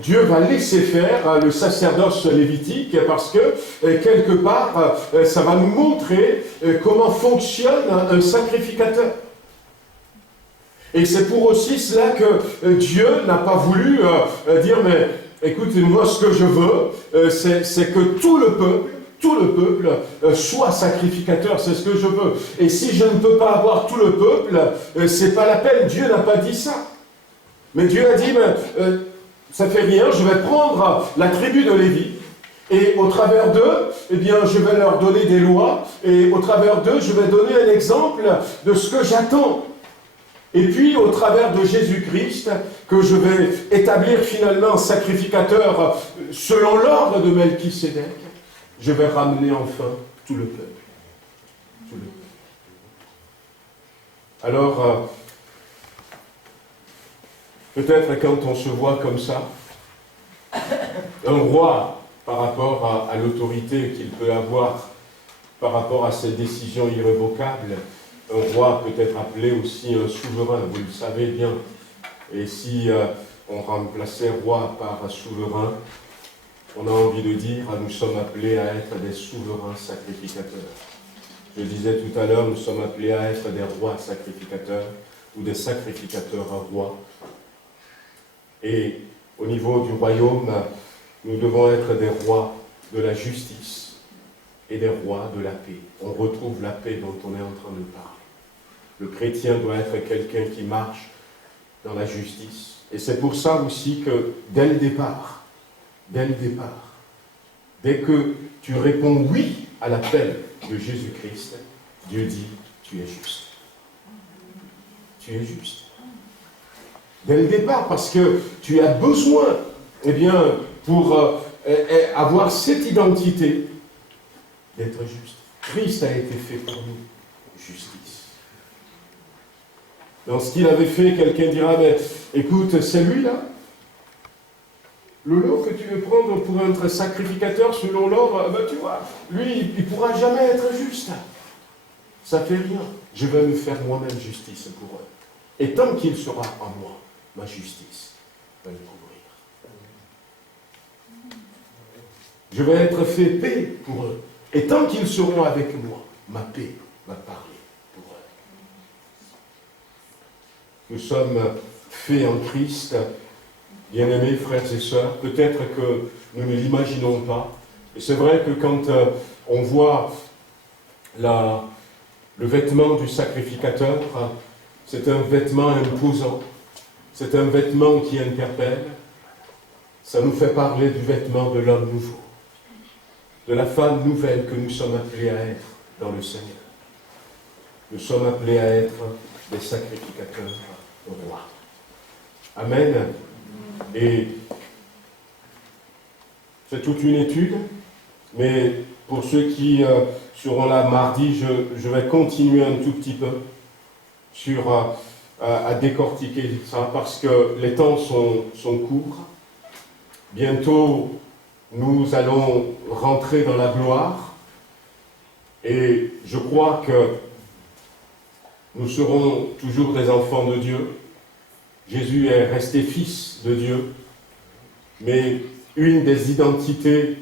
Dieu va laisser faire le sacerdoce lévitique parce que, quelque part, ça va nous montrer comment fonctionne un sacrificateur. Et c'est pour aussi cela que Dieu n'a pas voulu dire, mais écoutez, moi ce que je veux, c'est que tout le peuple soit sacrificateur, c'est ce que je veux. Et si je ne peux pas avoir tout le peuple, c'est pas la peine, Dieu n'a pas dit ça. Mais Dieu a dit, ça fait rien, je vais prendre la tribu de Lévi, et au travers d'eux, eh bien, je vais leur donner des lois, et au travers d'eux, je vais donner un exemple de ce que j'attends. Et puis, au travers de Jésus-Christ, que je vais établir finalement sacrificateur selon l'ordre de Melchisédek, je vais ramener enfin tout le peuple. Tout le peuple. Alors, peut-être quand on se voit comme ça, un roi, par rapport à l'autorité qu'il peut avoir, par rapport à ses décisions irrévocables, un roi peut être appelé aussi un souverain, vous le savez bien. Et si on remplaçait roi par souverain, on a envie de dire, nous sommes appelés à être des souverains sacrificateurs. Je disais tout à l'heure, nous sommes appelés à être des rois sacrificateurs, ou des sacrificateurs à rois. Et au niveau du royaume, nous devons être des rois de la justice et des rois de la paix. On retrouve la paix dont on est en train de parler. Le chrétien doit être quelqu'un qui marche dans la justice. Et c'est pour ça aussi que dès le départ, dès que tu réponds oui à l'appel de Jésus-Christ, Dieu dit, tu es juste. Tu es juste. Dès le départ, parce que tu as besoin, eh bien, pour avoir cette identité, d'être juste. Christ a été fait pour nous, justice. Dans ce qu'il avait fait, quelqu'un dira, mais écoute, c'est lui-là. Le lot que tu veux prendre pour être sacrificateur selon l'ordre, ben tu vois, lui, il ne pourra jamais être juste. Ça fait rien. Je vais me faire moi-même justice pour eux. Et tant qu'il sera en moi, ma justice va le couvrir. Je vais être fait paix pour eux. Et tant qu'ils seront avec moi, ma paix va parler pour eux. Nous sommes faits en Christ, Bien-aimés frères et sœurs, peut-être que nous ne l'imaginons pas. Et c'est vrai que quand on voit le vêtement du sacrificateur, c'est un vêtement imposant, c'est un vêtement qui interpelle. Ça nous fait parler du vêtement de l'homme nouveau, de la femme nouvelle que nous sommes appelés à être dans le Seigneur. Nous sommes appelés à être des sacrificateurs rois. Amen. Et c'est toute une étude, mais pour ceux qui seront là mardi, je vais continuer un tout petit peu à décortiquer ça, parce que les temps sont courts. Bientôt, nous allons rentrer dans la gloire, et je crois que nous serons toujours des enfants de Dieu. Jésus est resté fils de Dieu, mais une des identités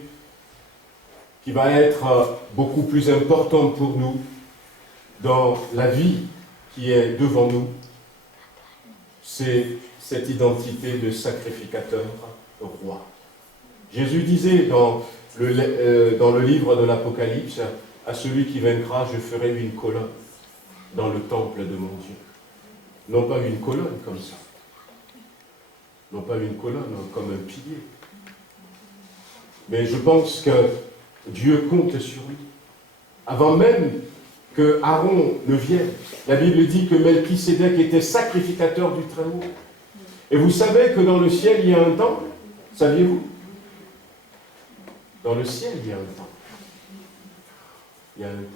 qui va être beaucoup plus importante pour nous dans la vie qui est devant nous, c'est cette identité de sacrificateur roi. Jésus disait dans le livre de l'Apocalypse, « À celui qui vaincra, je ferai une colonne dans le temple de mon Dieu. » Non pas une colonne comme ça, non pas une colonne comme un pilier. Mais je pense que Dieu compte sur lui. Avant même que Aaron ne vienne, la Bible dit que Melchisédek était sacrificateur du Très-Haut. Et vous savez que dans le ciel, il y a un temple, saviez-vous? Dans le ciel, il y a un temple. Il y a un temple.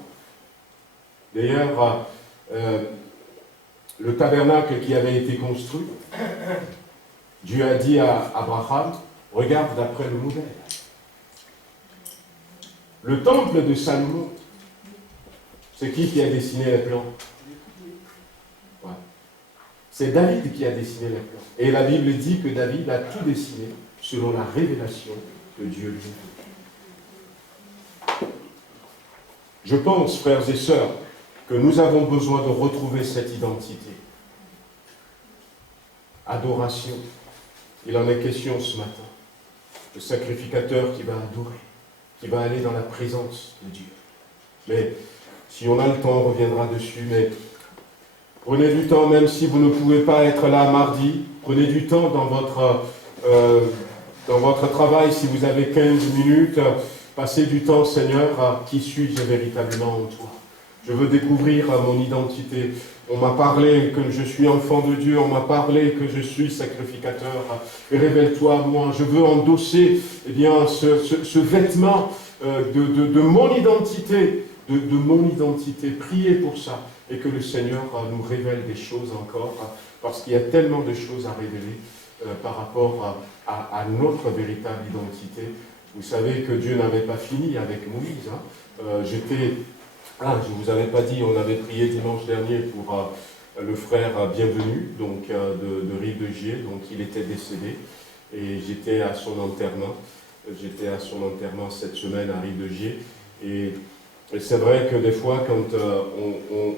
D'ailleurs, le tabernacle qui avait été construit, Dieu a dit à Abraham, regarde d'après le modèle. Le temple de Salomon, c'est qui a dessiné les plans? Ouais. C'est David qui a dessiné les plans. Et la Bible dit que David a tout dessiné selon la révélation que Dieu lui a donnée. Je pense, frères et sœurs, que nous avons besoin de retrouver cette identité. Adoration. Il en est question ce matin. Le sacrificateur qui va adorer, qui va aller dans la présence de Dieu. Mais si on a le temps, on reviendra dessus. Mais prenez du temps, même si vous ne pouvez pas être là mardi, prenez du temps dans votre travail, si vous avez 15 minutes, passez du temps, Seigneur, qui suis-je véritablement en toi? Je veux découvrir mon identité. On m'a parlé que je suis enfant de Dieu, on m'a parlé que je suis sacrificateur. Révèle-toi à moi. Je veux endosser ce vêtement de mon identité, de mon identité. Priez pour ça et que le Seigneur nous révèle des choses encore, parce qu'il y a tellement de choses à révéler par rapport à notre véritable identité. Vous savez que Dieu n'avait pas fini avec Moïse. Je ne vous avais pas dit, on avait prié dimanche dernier pour le frère Bienvenu, donc de Rive de Gier, donc il était décédé, et j'étais à son enterrement. J'étais à son enterrement cette semaine à Rive de Gier, et c'est vrai que des fois, quand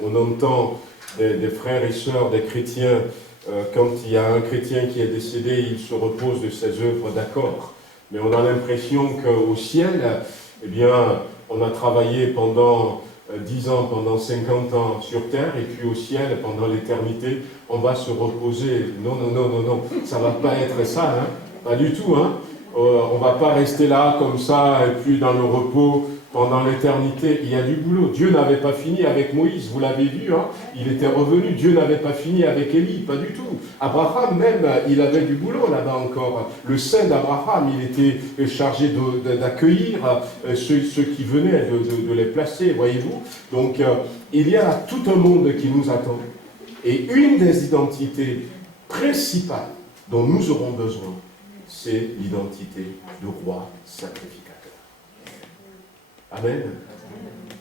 on entend des frères et sœurs, des chrétiens, quand il y a un chrétien qui est décédé, il se repose de ses œuvres, d'accord, mais on a l'impression qu'au ciel, eh bien, on a travaillé pendant 10 ans, pendant 50 ans sur terre, et puis au ciel, pendant l'éternité, on va se reposer. Non, ça ne va pas être ça, hein. Pas du tout, hein. On ne va pas rester là comme ça, et puis dans le repos, pendant l'éternité. Il y a du boulot. Dieu n'avait pas fini avec Moïse, vous l'avez vu, hein. Il était revenu. Dieu n'avait pas fini avec Élie, pas du tout. Abraham même, il avait du boulot là-bas encore. Le saint d'Abraham, il était chargé d'accueillir ceux qui venaient, de les placer, voyez-vous. Donc, il y a tout un monde qui nous attend. Et une des identités principales dont nous aurons besoin, c'est l'identité de roi sacrificateur. Amen.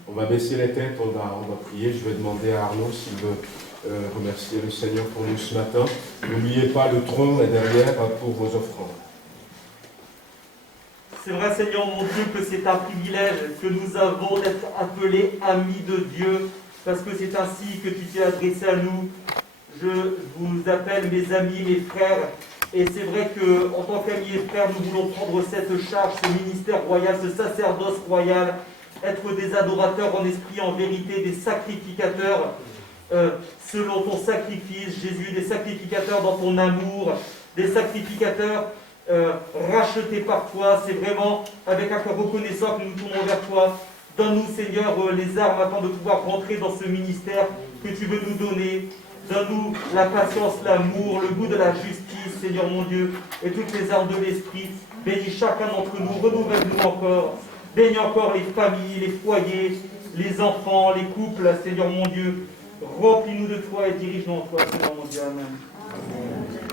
On va baisser les têtes, on va prier. Je vais demander à Arnaud s'il veut remercier le Seigneur pour nous ce matin. N'oubliez pas, le tronc est derrière pour vos offrandes. C'est vrai, Seigneur mon Dieu, que c'est un privilège que nous avons d'être appelés amis de Dieu, parce que c'est ainsi que tu t'es adressé à nous. Je vous appelle mes amis, mes frères, Et c'est vrai qu'en tant qu'amis et frères, nous voulons prendre cette charge, ce ministère royal, ce sacerdoce royal, être des adorateurs en esprit, en vérité, des sacrificateurs selon ton sacrifice, Jésus, des sacrificateurs dans ton amour, des sacrificateurs rachetés par toi. C'est vraiment avec un cœur reconnaissant que nous nous tournons vers toi. Donne-nous, Seigneur, les armes afin de pouvoir rentrer dans ce ministère que tu veux nous donner. Donne-nous la patience, l'amour, le goût de la justice, Seigneur mon Dieu, et toutes les armes de l'Esprit. Bénis chacun d'entre nous, renouvelle-nous encore. Bénis encore les familles, les foyers, les enfants, les couples, Seigneur mon Dieu. Remplis-nous de toi et dirige-nous en toi, Seigneur mon Dieu. Amen.